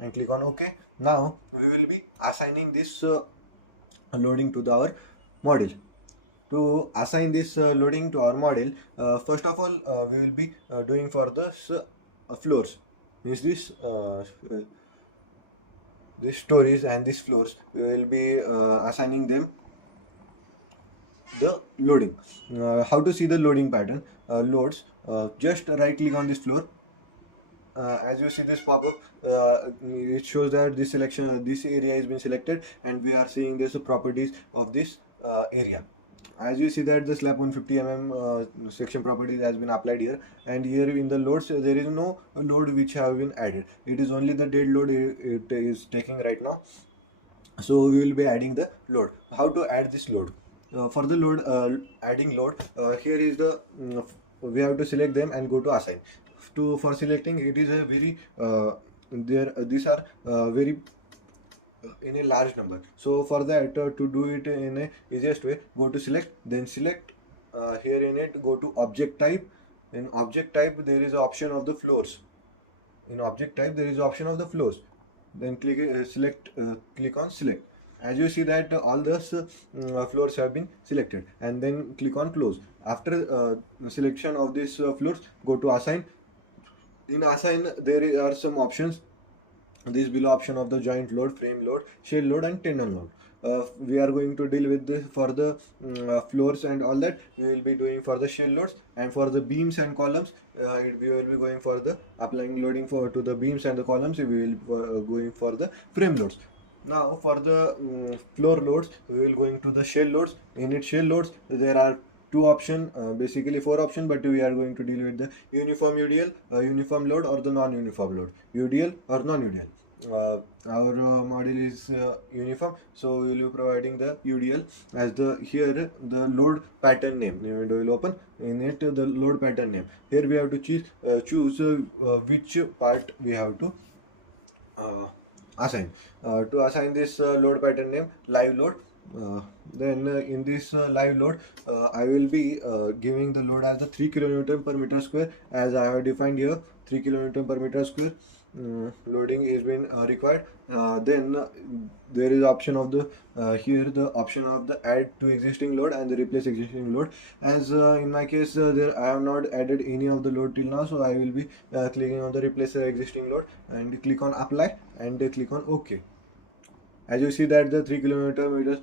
and click on OK. Now we will be assigning this loading to our model. To assign this loading to our model, first of all, we will be doing for the floors. Means this these stories and these floors, we will be assigning them the loading. How to see the loading pattern? Loads. Just right click on this floor. As you see this pop-up, it shows that this area has been selected, and we are seeing this properties of this area. As you see that the slab 150 mm section properties has been applied here, and here in the loads there is no load which have been added. It is only the dead load it is taking right now. So we will be adding the load. How to add this load? For the load, adding load, here is the we have to select them and go to assign. For selecting, it is a very these are very in a large number. So for that, to do it in a easiest way, go to select, then select here in it, go to object type. In object type, there is an option of the floors. In object type, there is an option of the floors. Then click click on select. As you see that all those floors have been selected, and then click on close. After selection of these floors, go to assign. In assign, there are some options. This below option of the joint load, frame load, shell load, and tendon load. We are going to deal with this for the floors and all that. We will be doing for the shell loads, and for the beams and columns, we will be going for the applying loading to the beams and the columns. We will be going for the frame loads. Now for the floor loads, we will going to the shell loads. In its shell loads, there are 2 options, basically 4 options, but we are going to deal with the uniform UDL, uniform load, or the non-uniform load, UDL or non-UDL. Our model is uniform, so we will be providing the UDL as here the load pattern name. New window will open. In it, the load pattern name. Here we have to choose which part we have to assign. To assign this load pattern name, live load. Then in this live load, I will be giving the load as the 3 kN per meter square, as I have defined here, 3 kN per meter square. loading is been required, then there is option of the here the option of the add to existing load and the replace existing load. As in my case, there I have not added any of the load till now, so I will be clicking on the replace existing load and click on apply and click on OK. As you see that the 3 kilometer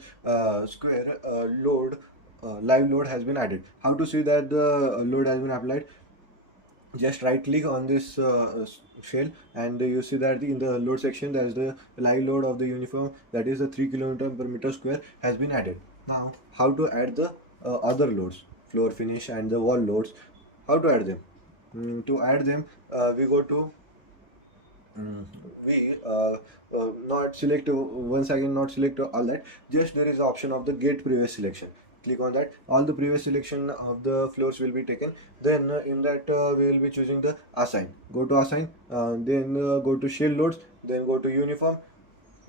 square load live load has been added. How to see that the load has been applied? Just right click on this shell and you see that in the load section there is the live load of the uniform, that is the 3 kilometer per meter square has been added. Now how to add the other loads, floor finish and the wall loads, how to add them? To add them, we go to we not select once again, not select all that, just there is the option of the get previous selection. Click on that, all the previous selection of the floors will be taken. Then in that we will be choosing the assign. Go to assign, then go to shell loads, then go to uniform.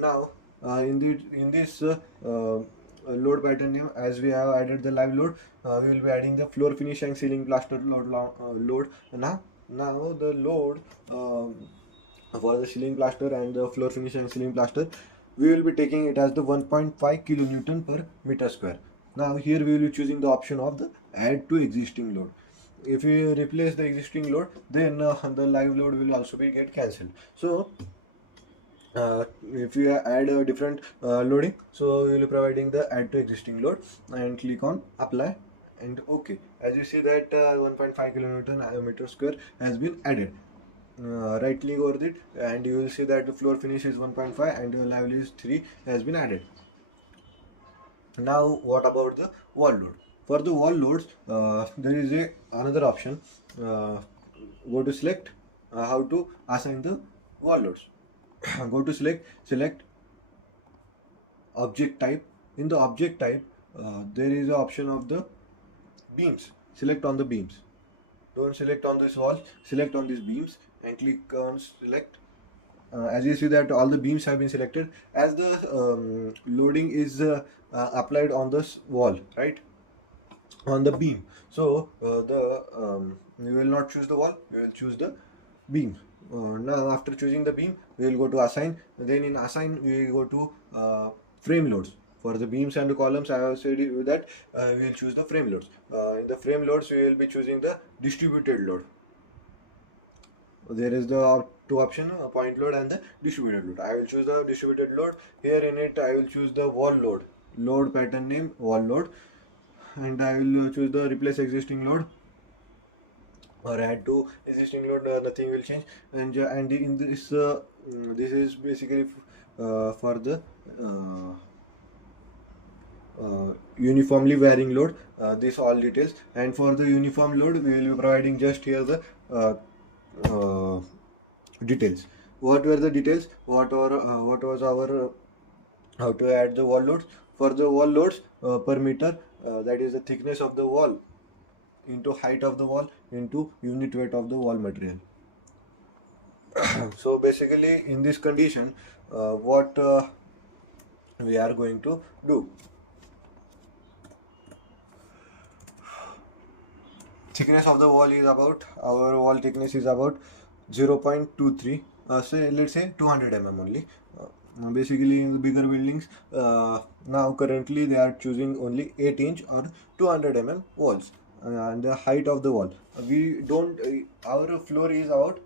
Now in this load pattern name, as we have added the live load, we will be adding the floor finish and ceiling plaster load. Now the load for the ceiling plaster and the floor finish and ceiling plaster, we will be taking it as the 1.5 kilonewton per meter square. Now here we will be choosing the option of the add to existing load. If we replace the existing load, then the live load will also be get cancelled. So if you add a different loading, so we will be providing the add to existing load and click on apply and OK. As you see that 1.5 kilonewton meter square has been added. Right click over it and you will see that the floor finish is 1.5 and the level is 3 has been added. Now what about the wall load? For the wall loads, there is another option. Go to select how to assign the wall loads. Go to select object type. In the object type, there is an option of the beams. Select on the beams. Don't select on this wall, select on these beams and click on select. As you see that all the beams have been selected, as the loading is applied on this wall, right, on the beam. So we will not choose the wall, we will choose the beam. Now after choosing the beam, we will go to assign. Then in assign we will go to frame loads. For the beams and the columns, I have said you that we will choose the frame loads. In the frame loads, we will be choosing the distributed load. There is the two option, point load and the distributed load. I will choose the distributed load. Here in it, I will choose the wall load. Load pattern name wall load, and I will choose the replace existing load or add to existing load. Nothing will change. And in this, this is basically for the uniformly varying load, this all details. And for the uniform load, we will be providing just here the details. What were the details? What was our how to add the wall loads? For the wall loads per meter, that is the thickness of the wall into height of the wall into unit weight of the wall material. So basically in this condition, what we are going to do, thickness of the wall is about, our wall thickness is about 0.23, say let's say 200 mm only. Basically in the bigger buildings, now currently they are choosing only 8-inch or 200 mm walls. And the height of the wall, we don't our floor is about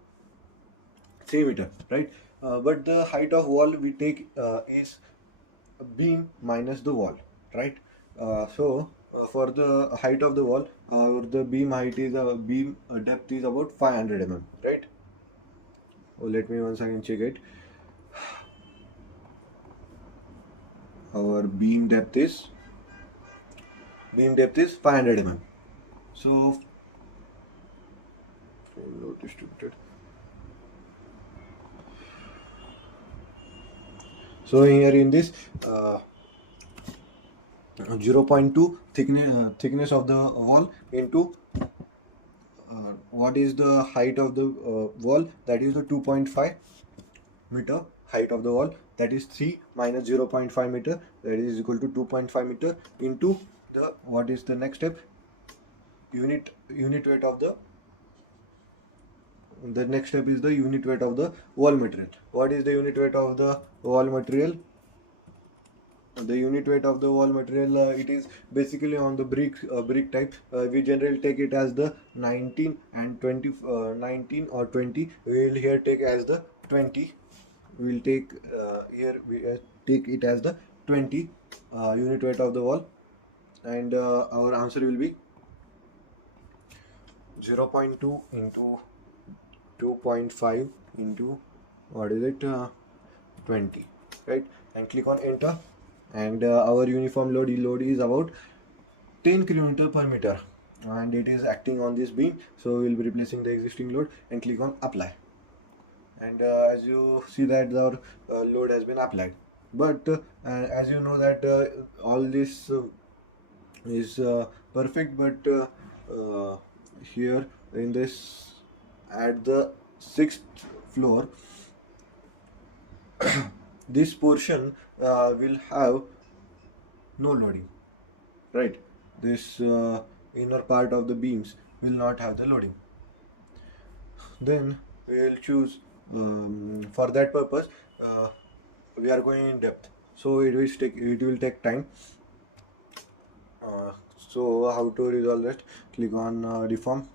3 meter, right? But the height of wall we take is beam minus the wall, right? For the height of the wall, the beam height is beam depth is about 500 mm, right? Oh, let me once again check it. Our beam depth is 500 mm. So load distributed. So here in this 0.2 thickness of the wall into what is the height of the wall, that is the 2.5 meter height of the wall, that is 3 minus 0.5 meter, that is equal to 2.5 meter into the, what is the next step, unit weight of the The next step is the unit weight of the wall material. What is the unit weight of the wall material? The unit weight of the wall material, it is basically on the brick type. We generally take it as the 19 and 20, 19 or 20. We will here take as the 20. We will take here we take it as the 20 unit weight of the wall, and our answer will be 0.2 into 2.5 into what is it 20, right? And click on enter, and our uniform load is about 10 kilometer per meter, and it is acting on this beam, so we will be replacing the existing load and click on apply. And as you see that our load has been applied, but as you know that all this is perfect, but here in this at the 6th floor this portion will have no loading, right? This inner part of the beams will not have the loading. Then we will choose for that purpose we are going in depth, so it will take time. So how to resolve that? Click on reform.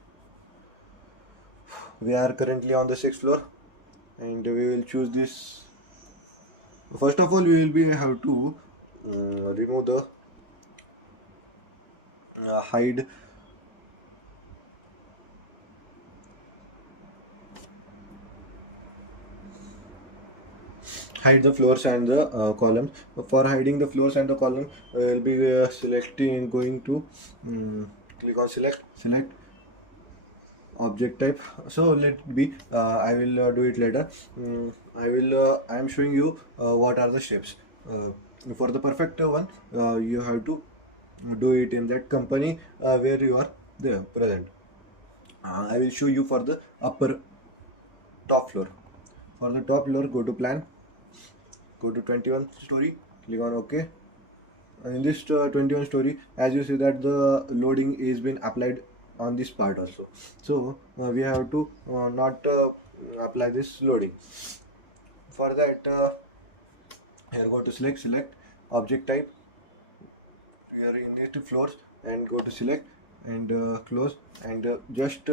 We are currently on the 6th floor, and we will choose this. First of all, we will be have to remove the hide the floors and the columns. For hiding the floors and the column, we will be selecting, going to click on select object type. So let be I will do it later. I am showing you what are the steps. For the perfect one, you have to do it in that company where you are there present. I will show you for the top floor. For the top floor, go to plan, go to 21 story, click on OK. In this 21 story, as you see that the loading is been applied on this part also, so we have to not apply this loading. For that, here go to select object type. Here in these floors, and go to select and close, and just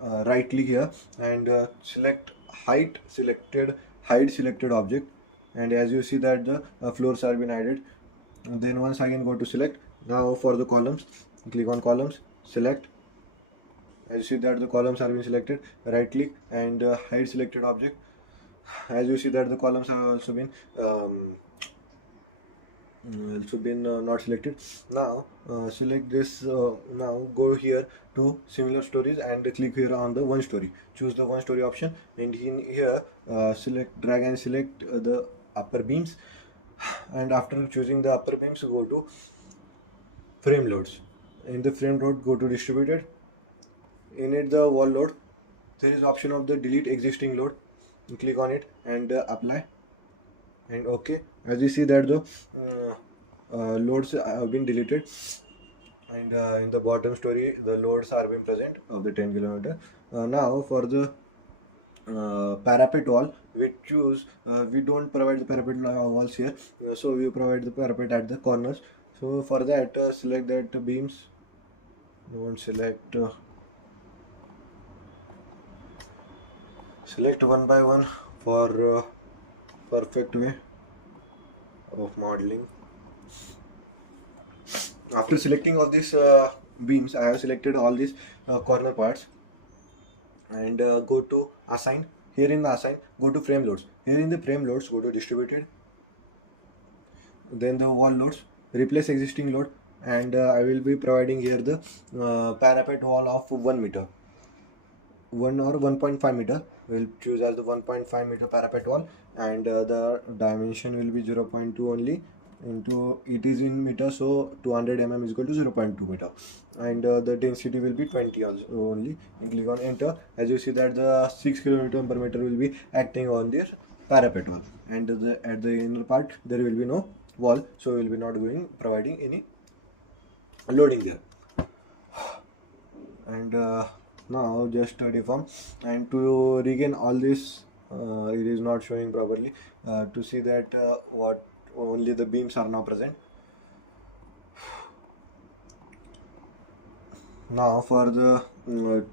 right click here and select hide selected object, and as you see that the floors are been added. And then once again go to select. Now for the columns, click on columns, select. As you see that the columns are being selected, right click and hide selected object. As you see that the columns have also been not selected. Now select this. Now go here to similar stories and click here on the 1 story. Choose the 1 story option, and in here drag and select the upper beams, and after choosing the upper beams, go to frame loads. In the frame load, go to distributed. In it, the wall load, there is option of the delete existing load. You click on it and apply and OK. As you see that the loads have been deleted, and in the bottom story the loads are being present of the 10 kilometer. Now for the parapet wall, we choose we don't provide the parapet walls here, so we provide the parapet at the corners. So for that, select that beams, don't select select one by one for perfect way of modeling. After selecting all these beams, I have selected all these corner parts, and go to assign. Here in the assign, go to frame loads. Here in the frame loads, go to distributed, then the wall loads, replace existing load, and I will be providing here the parapet wall of 1 meter, 1 or 1.5 meter. We'll choose as the 1.5 meter parapet wall, and the dimension will be 0.2 only, into it is in meter, so 200 mm is equal to 0.2 meter, and the density will be 20 also only, and click on enter. As you see that the 6 km per meter will be acting on this parapet wall, and at the inner part there will be no wall, so we will be not providing any loading there. And Now just deform, and to regain all this, it is not showing properly. To see that what only the beams are now present. Now for the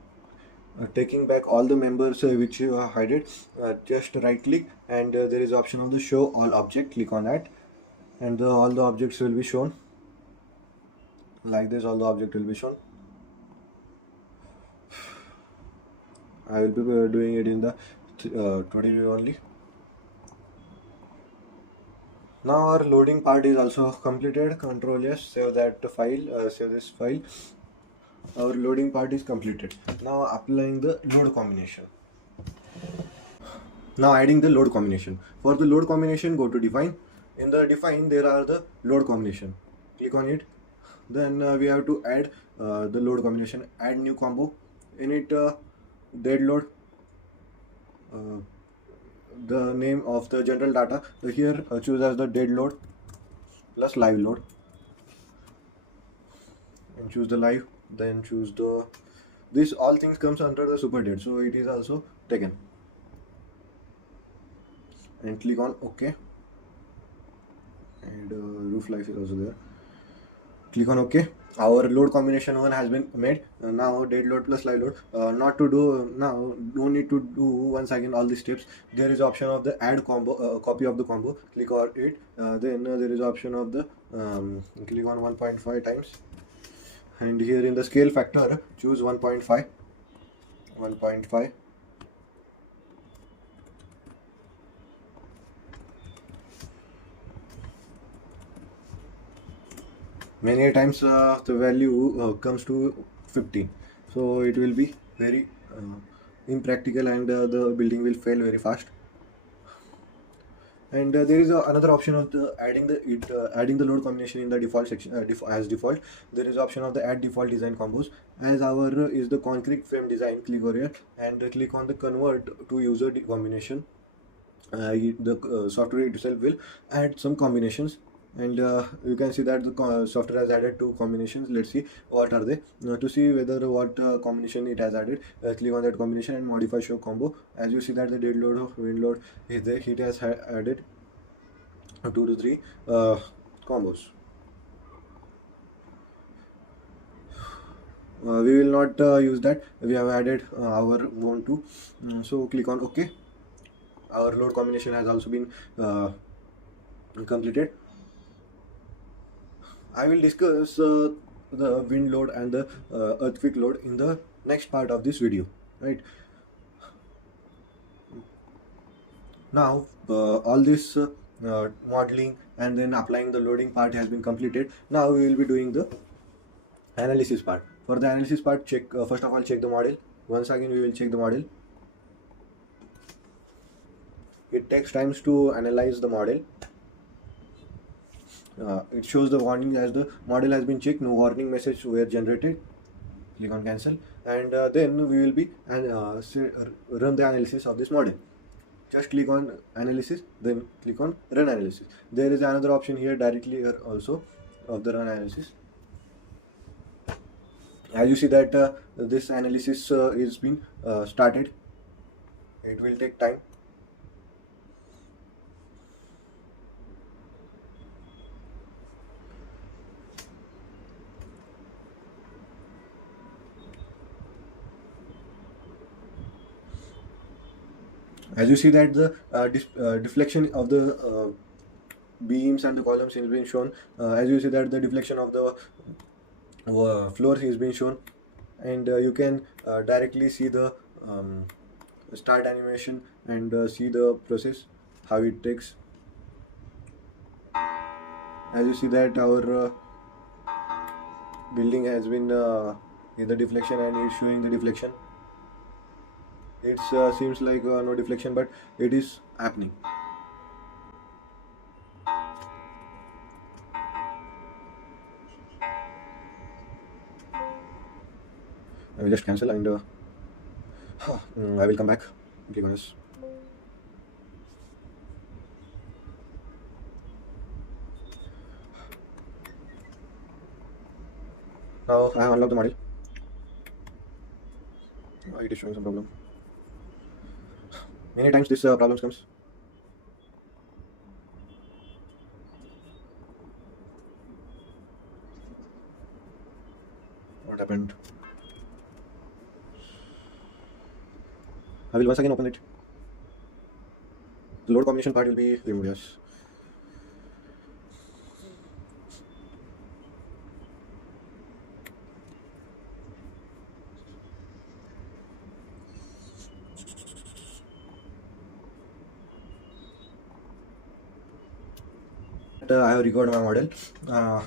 taking back all the members which you hide it, just right click, and there is option of the show all object. Click on that, and all the objects will be shown like this. All the object will be shown. I will be doing it in the 2D view only. Now our loading part is also completed. Control S, save that file, save this file. Our loading part is completed. Now applying the load combination. Now adding the load combination. For the load combination, go to define. In the define, there are the load combination. Click on it. Then we have to add the load combination. Add new combo. In it, dead load. The name of the general data. So here choose as the dead load plus live load, and choose the live. Then choose the this all things comes under the super dead, so it is also taken, and click on OK. And roof life is also there. Click on OK. Our load combination one has been made. Now dead load plus live load. Not to do now, no need to do once again all these steps. There is option of the add combo, copy of the combo. Click on it. Then there is option of the click on 1.5 times, and here in the scale factor choose 1.5. Many times the value comes to 50, so it will be very impractical, and the building will fail very fast. And there is another option of the adding the load combination in the default section. As default, there is option of the add default design combos. As our is the concrete frame design, click over here and click on the convert to user combination. The software itself will add some combinations, and you can see that the software has added 2 combinations. Let's see what are they. To see whether what combination it has added, click on that combination and modify show combo. As you see that the dead load of wind load is there, it has added 2 to 3 combos. We will not use that. We have added our own 2. So click on OK. Our load combination has also been completed. I will discuss the wind load and the earthquake load in the next part of this video, right? Now all this modeling and then applying the loading part has been completed. Now we will be doing the analysis part. For the analysis part, check first of all check the model. Once again we will check the model. It takes times to analyze the model. It shows the warning as the model has been checked, no warning message were generated. Click on cancel, and then we will be run the analysis of this model. Just click on analysis, then click on run analysis. There is another option here directly here also of the run analysis. As you see that this analysis is been started. It will take time. As you see that the deflection of the beams and the columns is being shown. As you see that the deflection of the floor is being shown, and you can directly see the start animation and see the process how it takes. As you see that our building has been in the deflection, and it's showing the deflection. It seems like no deflection, but it is happening. I will just cancel, and I will come back. Click on this. Now I have unlocked the model. it is showing some problem. Many times this problems comes. What happened? I will once again open it. The load combination part will be removed. Yes. I have recorded my model.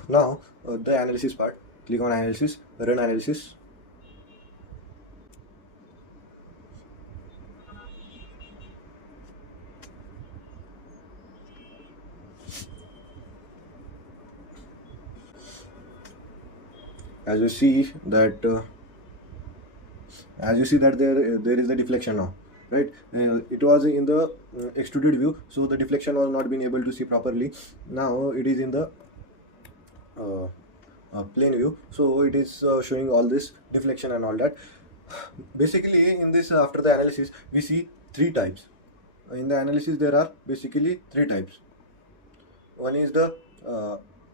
Now the analysis part. Click on analysis, run analysis. As you see that there is the deflection now, right? It was in the extruded view, so the deflection was not being able to see properly. Now it is in the plane view, so it is showing all this deflection and all that. Basically in this after the analysis we see three types. In the analysis there are basically three types. One is the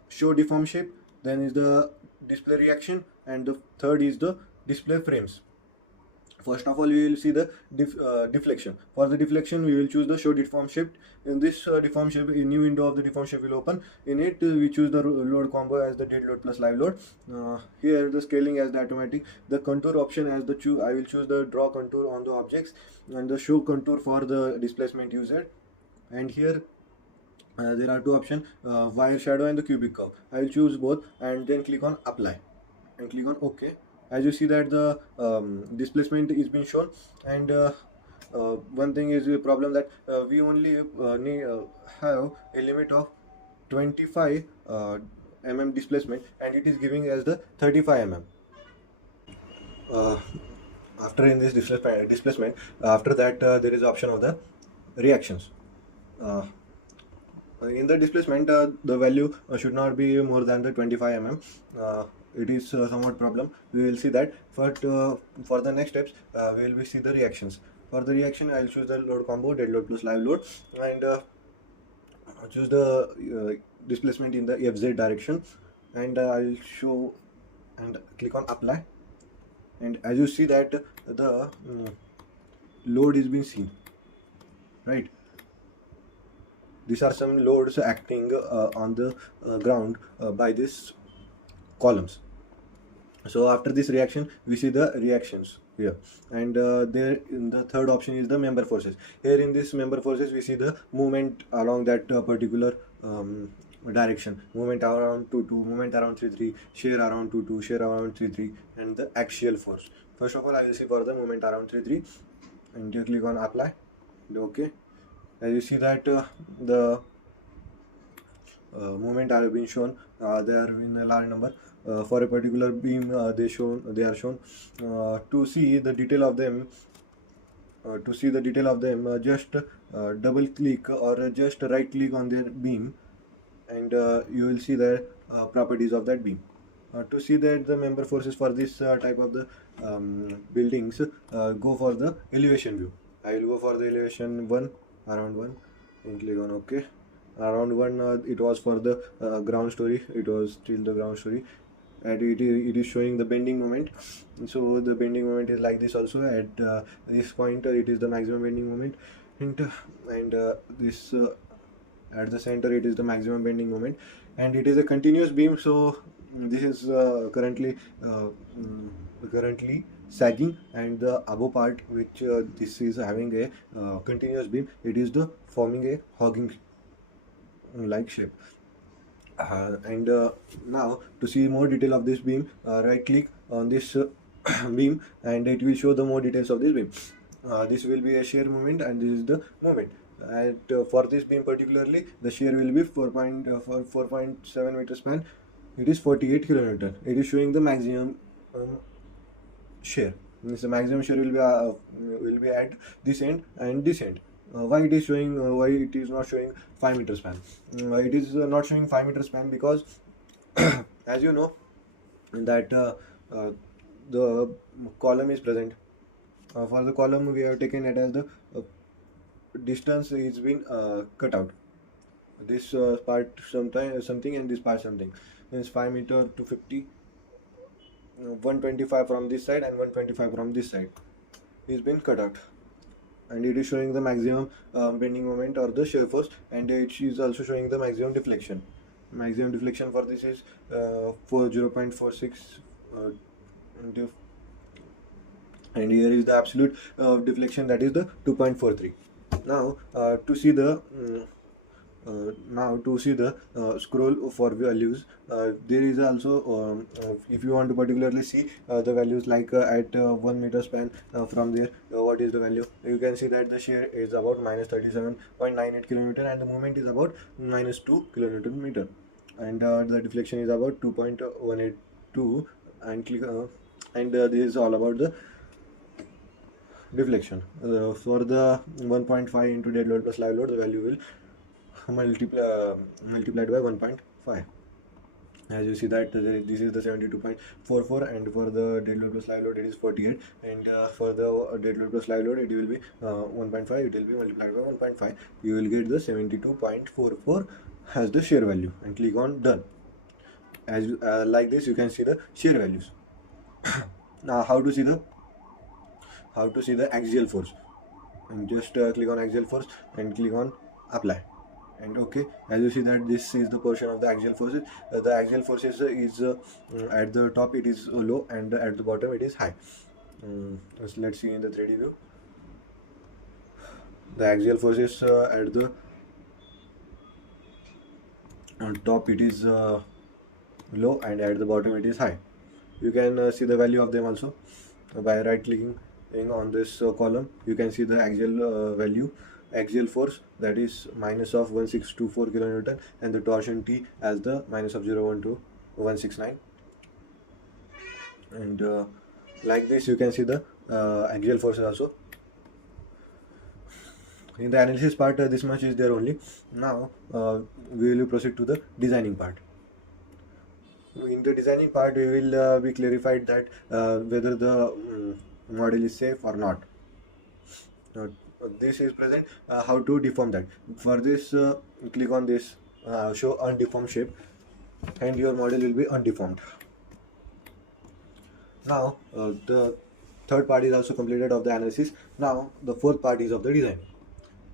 show deform shape, then is the display reaction, and the third is the display frames. First of all, we will see the deflection. For the deflection, we will choose the show deform shape. In this deform shape, a new window of the deform shape will open. In it, we choose the load combo as the dead load plus live load. Here, the scaling as the automatic. The contour option as the I will choose the draw contour on the objects, and the show contour for the displacement used. And here, there are two options: wire shadow and the cubic curve. I will choose both, and then click on apply, and click on OK. As you see that the displacement is being shown, and one thing is a problem that we only have a limit of 25 mm displacement, and it is giving as the 35 mm. After in this displacement, after that there is option of the reactions. In the displacement, the value should not be more than the 25 mm. It is somewhat problem. We will see that. But for the next steps, we will see the reactions. For the reaction, I will choose the load combo, dead load plus live load, and choose the displacement in the FZ direction, and I will show and click on apply. And as you see that the load is being seen, right? These are some loads acting on the ground by these columns. So after this reaction, we see the reactions here, and there in the third option is the member forces. Here in this member forces, we see the movement along that particular direction, movement around 2 2, movement around 3 3, shear around 2 2, shear around 3 3, and the axial force. First of all, I will see for the movement around 3 3, and you click on apply. Okay. As you see that the movement are being shown, they are in a large number. For a particular beam, they are shown. To see the detail of them, just double click or just right click on their beam, and you will see the properties of that beam. To see that the member forces for this type of the buildings, go for the elevation view. I will go for the elevation 1, around 1, and click on OK. Around 1, it was for the ground story. It was still the ground story, and it is showing the bending moment. So the bending moment is like this also. At this point, it is the maximum bending moment, and this at the center, it is the maximum bending moment, and it is a continuous beam. So this is currently sagging, and the above part, which this is having a continuous beam, it is the forming a hogging like shape. And now to see more detail of this beam, right click on this beam, and it will show the more details of this beam. This will be a shear moment, and this is the moment. And for this beam particularly, the shear will be 4.7 meter span. It is 48 kilonewton. It is showing the maximum shear. Means the maximum shear will be at this end and this end. Why it is showing? Why it is not showing 5 meter span? It is not showing 5 meter span because, as you know, that the column is present. For the column, we have taken it as the distance is been cut out. This part something and this part something. Means 5 meter to 50, 125 from this side and 125 from this side is been cut out, and it is showing the maximum bending moment or the shear force, and it is also showing the maximum deflection. Maximum deflection for this is for 0.46 and here is the absolute deflection, that is the 2.43. Now to see the scroll for values, there is also if you want to particularly see the values, like at 1 meter span from there, what is the value, you can see that the shear is about minus 37.98 kilometer and the moment is about minus 2 kilonewton meter, and the deflection is about 2.182, and this is all about the deflection. For the 1.5 into dead load plus live load, the value will multiplied by 1.5. As you see that this is the 72.44, and for the dead load plus live load it is 48, and for the dead load plus live load it will be 1.5, it will be multiplied by 1.5, you will get the 72.44 as the shear value, and click on done. As like this you can see the shear values. Now how to see the axial force, and just click on axial force and click on apply, and okay, as you see that this is the portion of the axial forces. The axial forces is at the top it is low, and at the bottom it is high. Let's see in the 3D view. The axial forces at the top it is low, and at the bottom it is high. You can see the value of them also by right clicking on this column. You can see the axial value, axial force, that is minus of 1624 kilonewton, and the torsion T as the minus of 0.12169, and like this you can see the axial forces also. In the analysis part, this much is there only. Now we will proceed to the designing part. In the designing part, we will be clarified that whether the model is safe or not. This is present, how to deform that. For this, click on this show undeformed shape, and your model will be undeformed. Now the third part is also completed of the analysis. Now the fourth part is of the design.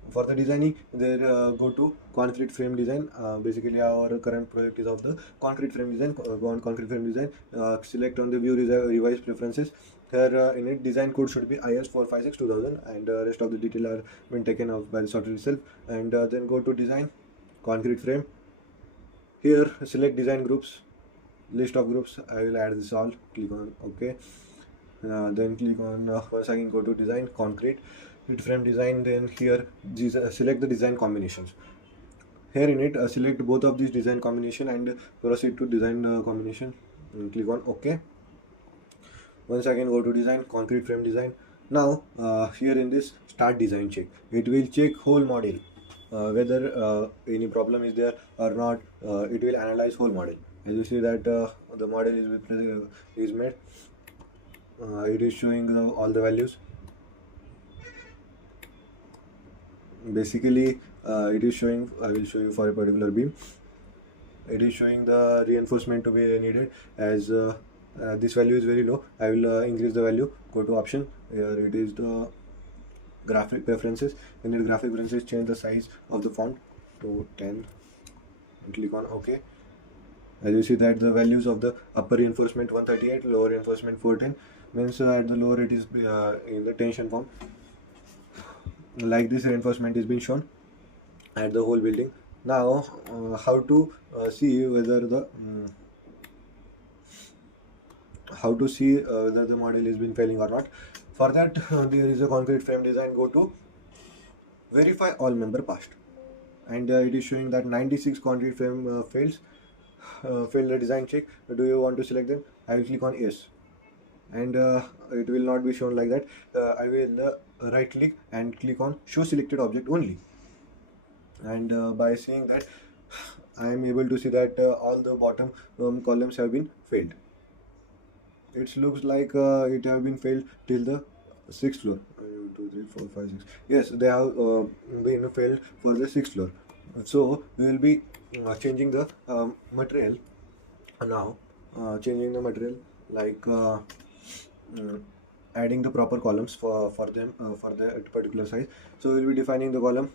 For the designing, there go to concrete frame design. Basically our current project is of the concrete frame design. Go on concrete frame design, select on the view revise preferences. Here in it, design code should be IS 456-2000, and rest of the detail are been taken off by the software itself. And then go to design, concrete frame. Here select design groups, list of groups. I will add this all. Click on OK. Then click on once again go to design, concrete frame design. Then here select the design combinations. Here in it, select both of these design combination and proceed to design combination, and click on OK. Once again go to design, concrete frame design. Now here in this start design check, it will check whole model whether any problem is there or not. It will analyze whole model. As you see that the model is made, it is showing all the values. Basically it is showing, I will show you for a particular beam, it is showing the reinforcement to be needed. As this value is very low, I will increase the value. Go to option, here it is the graphic preferences. In the graphic preferences, change the size of the font to 10 and click on OK. As you see that the values of the upper reinforcement 138, lower reinforcement 410, means at the lower it is in the tension form. Like this reinforcement is being shown at the whole building. Now how to see whether the model is been failing or not. For that there is a concrete frame design. Go to verify all member passed, and it is showing that 96 concrete frame failed the design check. Do you want to select them? I will click on yes, and it will not be shown like that. I will right click and click on show selected object only, and by seeing that I am able to see that all the bottom columns have been failed. It looks like it have been failed till the sixth floor. 1, 2, 3, 4, 5, 6. Yes, they have been filled for the sixth floor. So we will be changing the material now. Changing the material like adding the proper columns for them for the particular size. So we will be defining the column.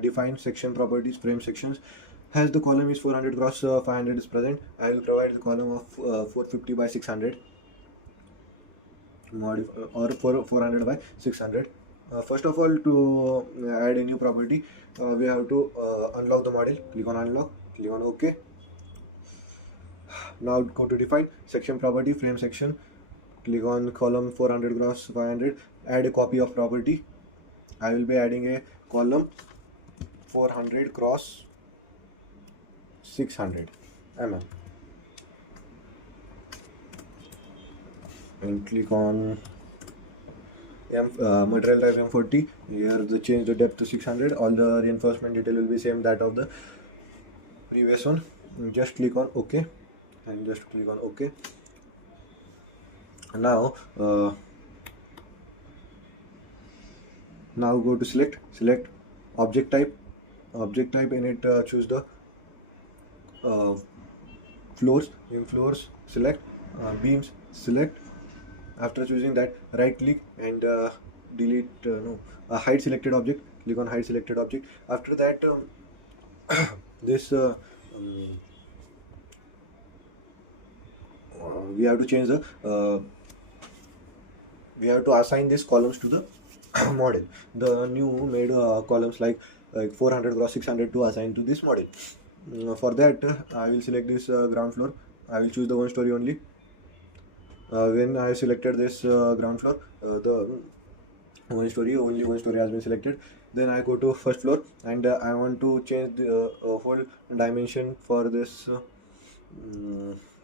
Define section properties. Frame sections. As the column is 400 cross 500 is present, I will provide the column of 450 by 600 or 400 by 600. First of all, to add a new property, we have to unlock the model. Click on unlock, click on OK. Now go to define section property, frame section. Click on column 400 cross 500. Add a copy of property. I will be adding a column 400 cross 600 mm and click on material type M40. Here the change the depth to 600. All the reinforcement detail will be same that of the previous one. Just click on OK and just click on OK. Now now go to select object type. In it choose the floors. In floors select beams, select. After choosing that, right click and delete hide selected object. Click on hide selected object. After that this we have to change the we have to assign these columns to the model. The new made columns like 400 cross 600 to assign to this model. For that I will select this ground floor. I will choose the 1 story only. When I selected this ground floor, the only one story has been selected. Then I go to first floor and I want to change the whole dimension for this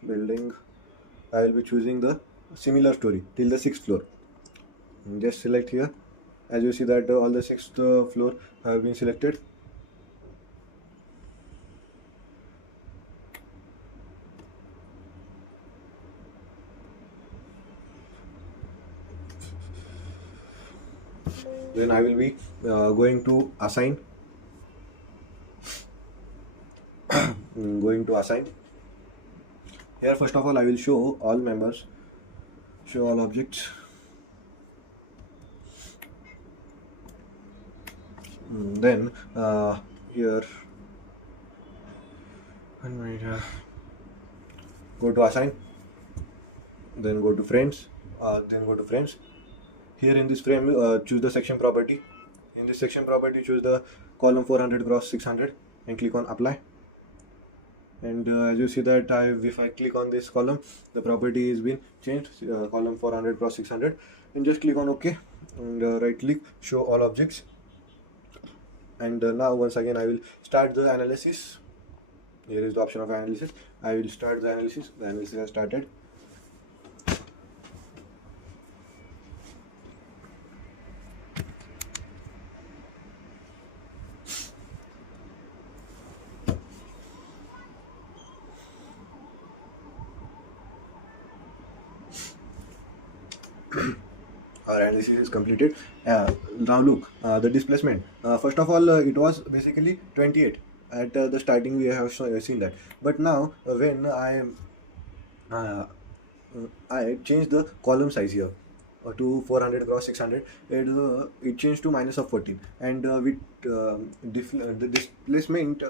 building. I will be choosing the similar story till the 6th floor. Just select here. As you see that all the 6th floor have been selected. Then I will be going to assign. Going to assign. Here first of all I will show all members, show all objects. Then here go to assign, then go to frames, Here in this frame choose the section property. In this section property choose the column 400 cross 600 and click on apply. And as you see that if I click on this column, the property is been changed, column 400 cross 600, and just click on OK and right click, show all objects. And now once again I will start the analysis. Here is the option of analysis. I will start the analysis. The analysis has started. Our analysis is completed. Now look, the displacement. First of all, it was basically 28. At the starting we have seen that. But now when I changed the column size here to 400 cross 600, it changed to minus of 14. And with the displacement,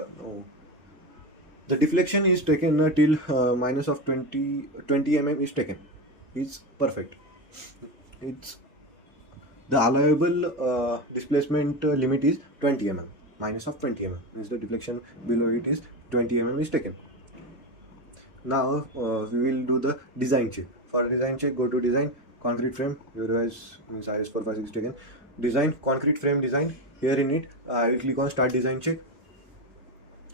the deflection is taken till minus of 20 mm is taken. It's perfect. It's the allowable displacement limit is 20 mm. Minus of 20 mm means the deflection below it is 20 mm is taken. Now we will do the design check. For design check, go to design, concrete frame. Your is size 456 is taken. Design, concrete frame design. Here in it, I will click on start design check.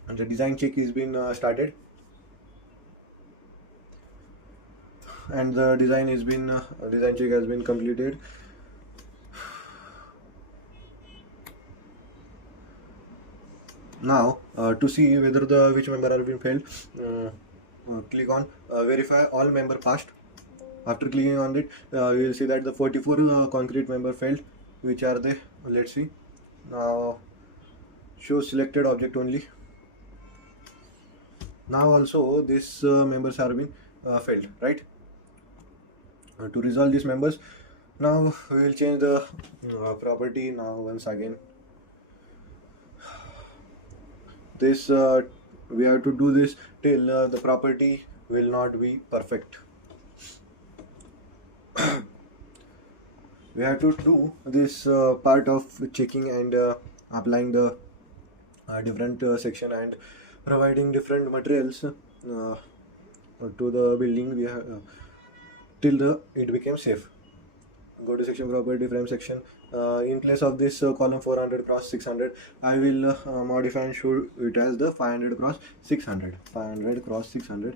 And the design check is been started. And the design has been design check has been completed. Now to see whether which member have been failed, click on verify all member passed. After clicking on it, you will see that the 44 concrete member failed. Which are they? Let's see. Now show selected object only. Now also these members have been failed, right? To resolve these members, now we will change the property. Now once again, this we have to do this till the property will not be perfect. We have to do this part of checking and applying the different section and providing different materials to the building. We have till the it became safe. Go to section property, frame section. In place of this column 400 cross 600, I will modify and show it as the 500 cross 600. 500 cross 600,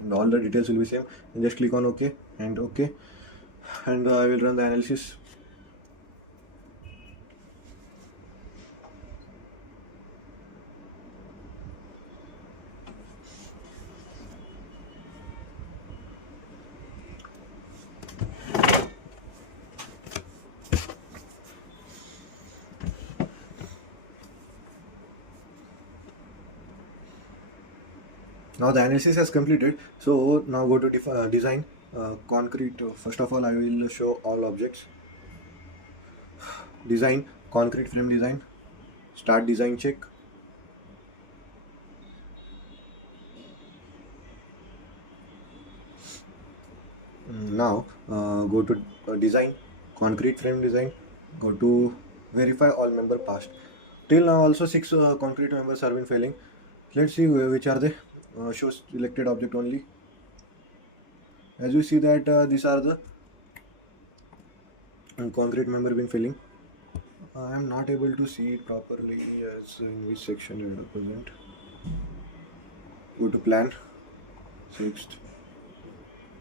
and all the details will be same. And just click on OK and OK, and I will run the analysis. Now the analysis has completed. So now go to design concrete. First of all, I will show all objects. Design concrete frame design. Start design check. Now go to design concrete frame design. Go to verify all member passed. Till now also 6 concrete members have been failing. Let's see which are they. Show selected object only. As you see that these are the concrete member been filling. I am not able to see it properly as in which section you represent. Go to plan. 6th.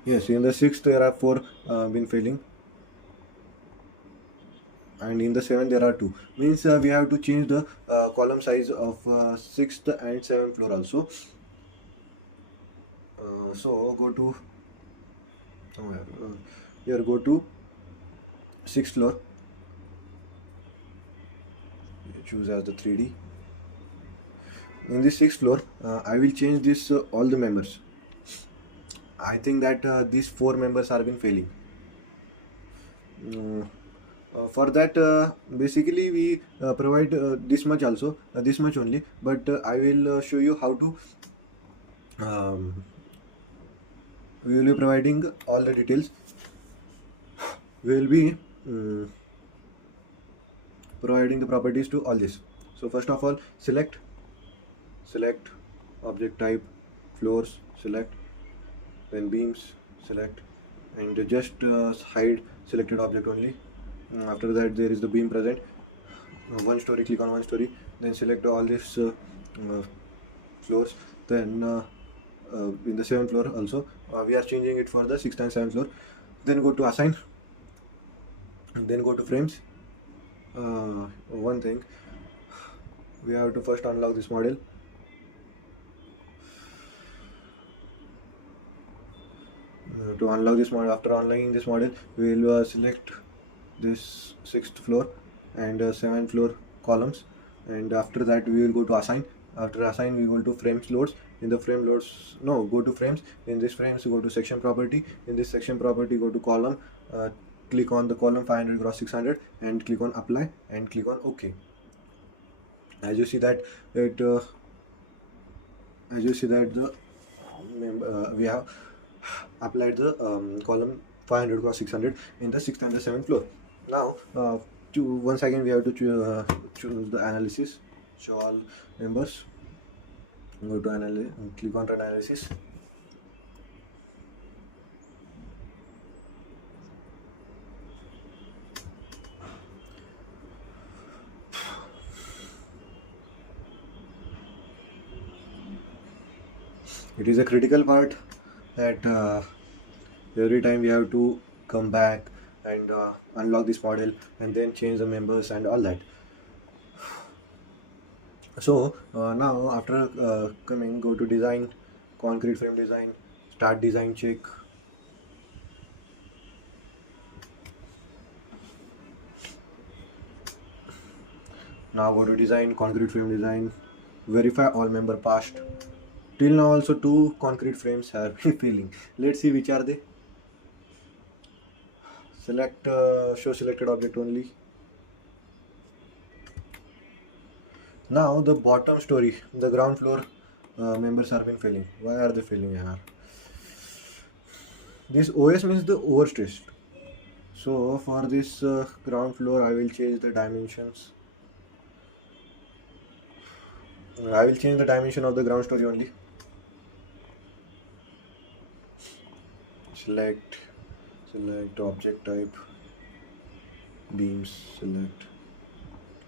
Yes, in the 6th there are 4 been failing, and in the 7th there are 2. Means we have to change the column size of 6th and 7th floor also. So go to here, go to 6th floor, choose as the 3D. In this 6th floor, I will change this all the members. I think that these 4 members have been failing. For that, basically we provide this much also, this much only. But I will show you how to. We will be providing all the details. We will be providing the properties to all this. So first of all, select object type, floors, select, then beams, select, and just hide selected object only. After that, there is the beam present. 1 story, click on 1 story, then select all these floors. Then in the 7th floor also, we are changing it for the 6th and 7th floor. Then go to assign, and then go to frames. One thing, we have to first unlock this model. To unlock this model, after unlocking this model, we will select this 6th floor and 7th floor columns, and after that we will go to assign. After assign, we go to frames loads. In the frame loads, no, go to frames. In this frames, go to section property. In this section property, go to column. Click on the column 500 cross 600 and click on apply and click on OK. As you see that it, as you see that the we have applied the column 500 cross 600 in the 6th and the 7th floor. Now, once again we have to choose the analysis. Show all members. Go to analysis and click on run analysis. It is a critical part that every time we have to come back and unlock this model and then change the members and all that. So now after coming, go to design, concrete frame design, start design check. Now go to design, concrete frame design, verify all member passed. Till now also 2 concrete frames have been filling. Let's see which are they. Select show selected object only. Now the bottom story, the ground floor members have been filling. Why are they filling here? This OS means the overstressed. So for this ground floor, I will change the dimensions. I will change the dimension of the ground story only. Select object type, beams, select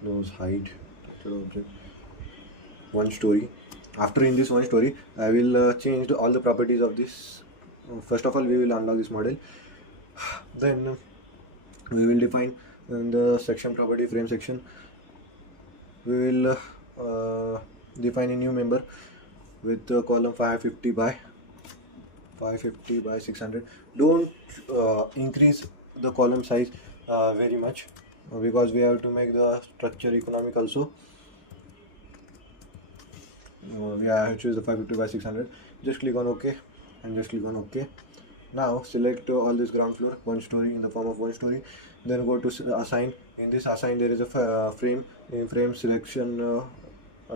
close, hide object, 1 story. After in this 1 story, I will change all the properties of this. First of all, we will unlock this model. Then we will define in the section property, frame section. We will define a new member with the column 550 by 600. Don't increase the column size very much because we have to make the structure economic also. We have to choose the 550 by 600. Just click on OK and just click on OK. Now select all this ground floor, 1 story in the form of 1 story. Then go to assign. In this assign, there is a frame. In frame selection,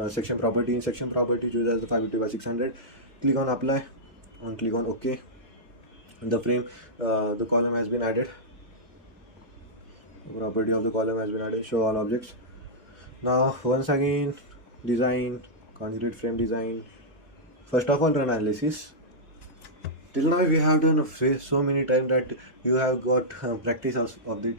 section property. In section property, choose as the 550 by 600. Click on apply and click on OK. The frame, the column has been added. Property of the column has been added. Show all objects. Now once again, design, concrete frame design. First of all, run analysis. Till now we have done so many times that you have got practice of it.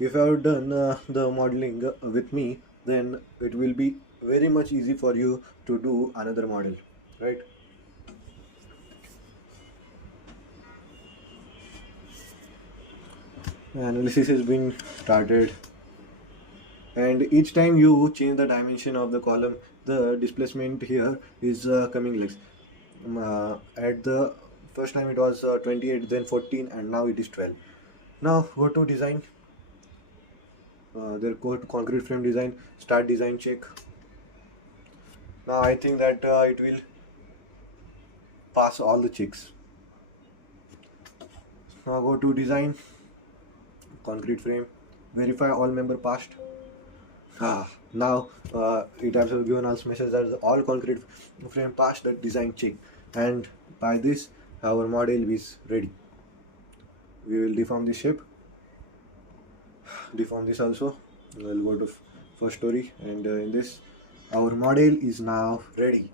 If you have done the modeling with me, then it will be very much easy for you to do another model, right? The analysis has been started, and each time you change the dimension of the column, the displacement here is coming less. At the first time it was 28, then 14, and now it is 12. Now go to design. There go to concrete frame design, start design check. Now I think that it will pass all the checks. Now go to design, concrete frame, verify all member passed. Now it has given us message that all concrete frame passed the design check, and by this our model is ready. We will deform this shape, deform this also. We will go to first story, and in this our model is now ready.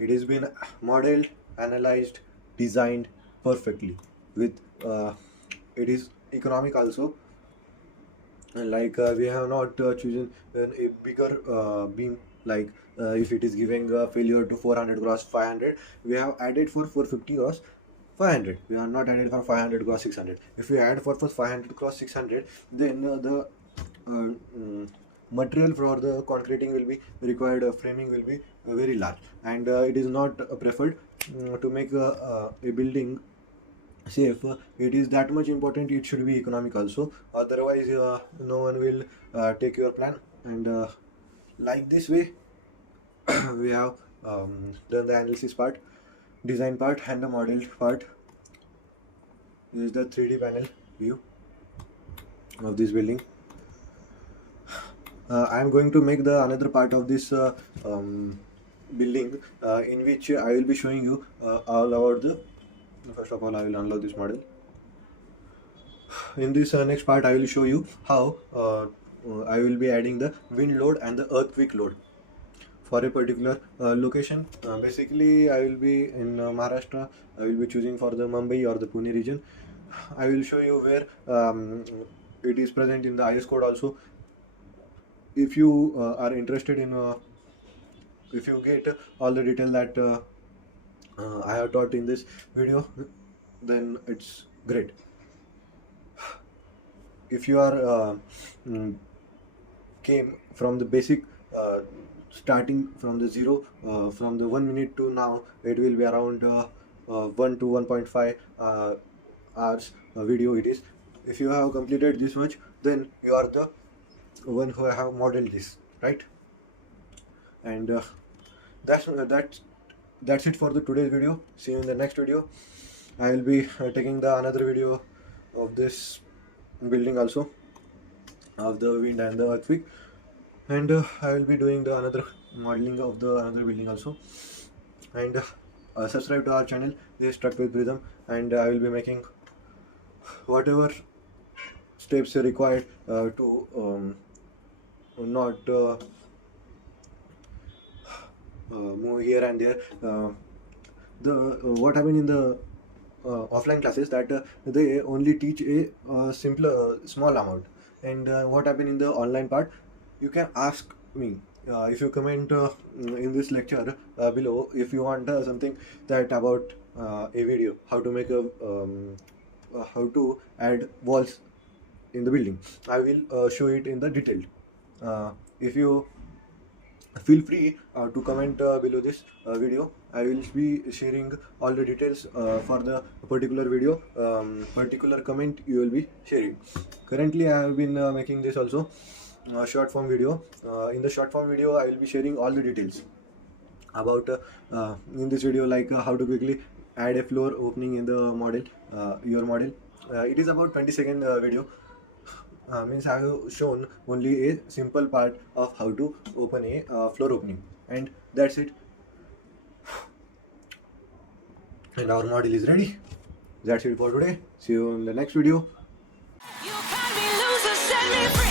It has been modeled, analyzed, designed perfectly with it is economic also. Like we have not chosen a bigger beam, like if it is giving a failure to 400 cross 500, we have added for 450 cross 500. We are not added for 500 cross 600. If we add for 500 cross 600, then the material for the concreting will be required, framing will be very large, and it is not preferred to make a building safe. It is that much important. It should be economic also, otherwise no one will take your plan. And like this way we have done the analysis part, design part, and the model part. This is the 3D panel view of this building. I am going to make the another part of this building in which I will be showing you all about the. First of all, I will unlock this model. In this next part, I will show you how I will be adding the wind load and the earthquake load for a particular location. Basically, I will be in Maharashtra. I will be choosing for the Mumbai or the Pune region. I will show you where it is present in the IS code also. If you are interested in, if you get all the detail that I have taught in this video, then it's great. If you are came from the basic starting from the zero, from the 1 minute to now, it will be around 1 to 1.5 hours video it is. If you have completed this much, then you are the one who have modeled this, right? And that's it for the today's video. See you in the next video. I will be taking the another video of this building also, of the wind and the earthquake, and I will be doing the another modeling of the another building also. And subscribe to our channel. This is Struck with Rhythm, and I will be making whatever steps are required to not move here and there. The what happened in the offline classes, that they only teach a simpler small amount, and what happened in the online part, you can ask me if you comment in this lecture below, if you want something that about a video how to make a how to add walls in the building. I will show it in the detail. If you feel free to comment below this video. I will be sharing all the details for the particular video, particular comment you will be sharing. Currently I have been making this also short form video. In the short form video I will be sharing all the details about in this video, like how to quickly add a floor opening in the model, your model. It is about 20-second video. Means I have shown only a simple part of how to open a floor opening, and that's it. And our model is ready. That's it for today. See you in the next video. You can be loser, set me free.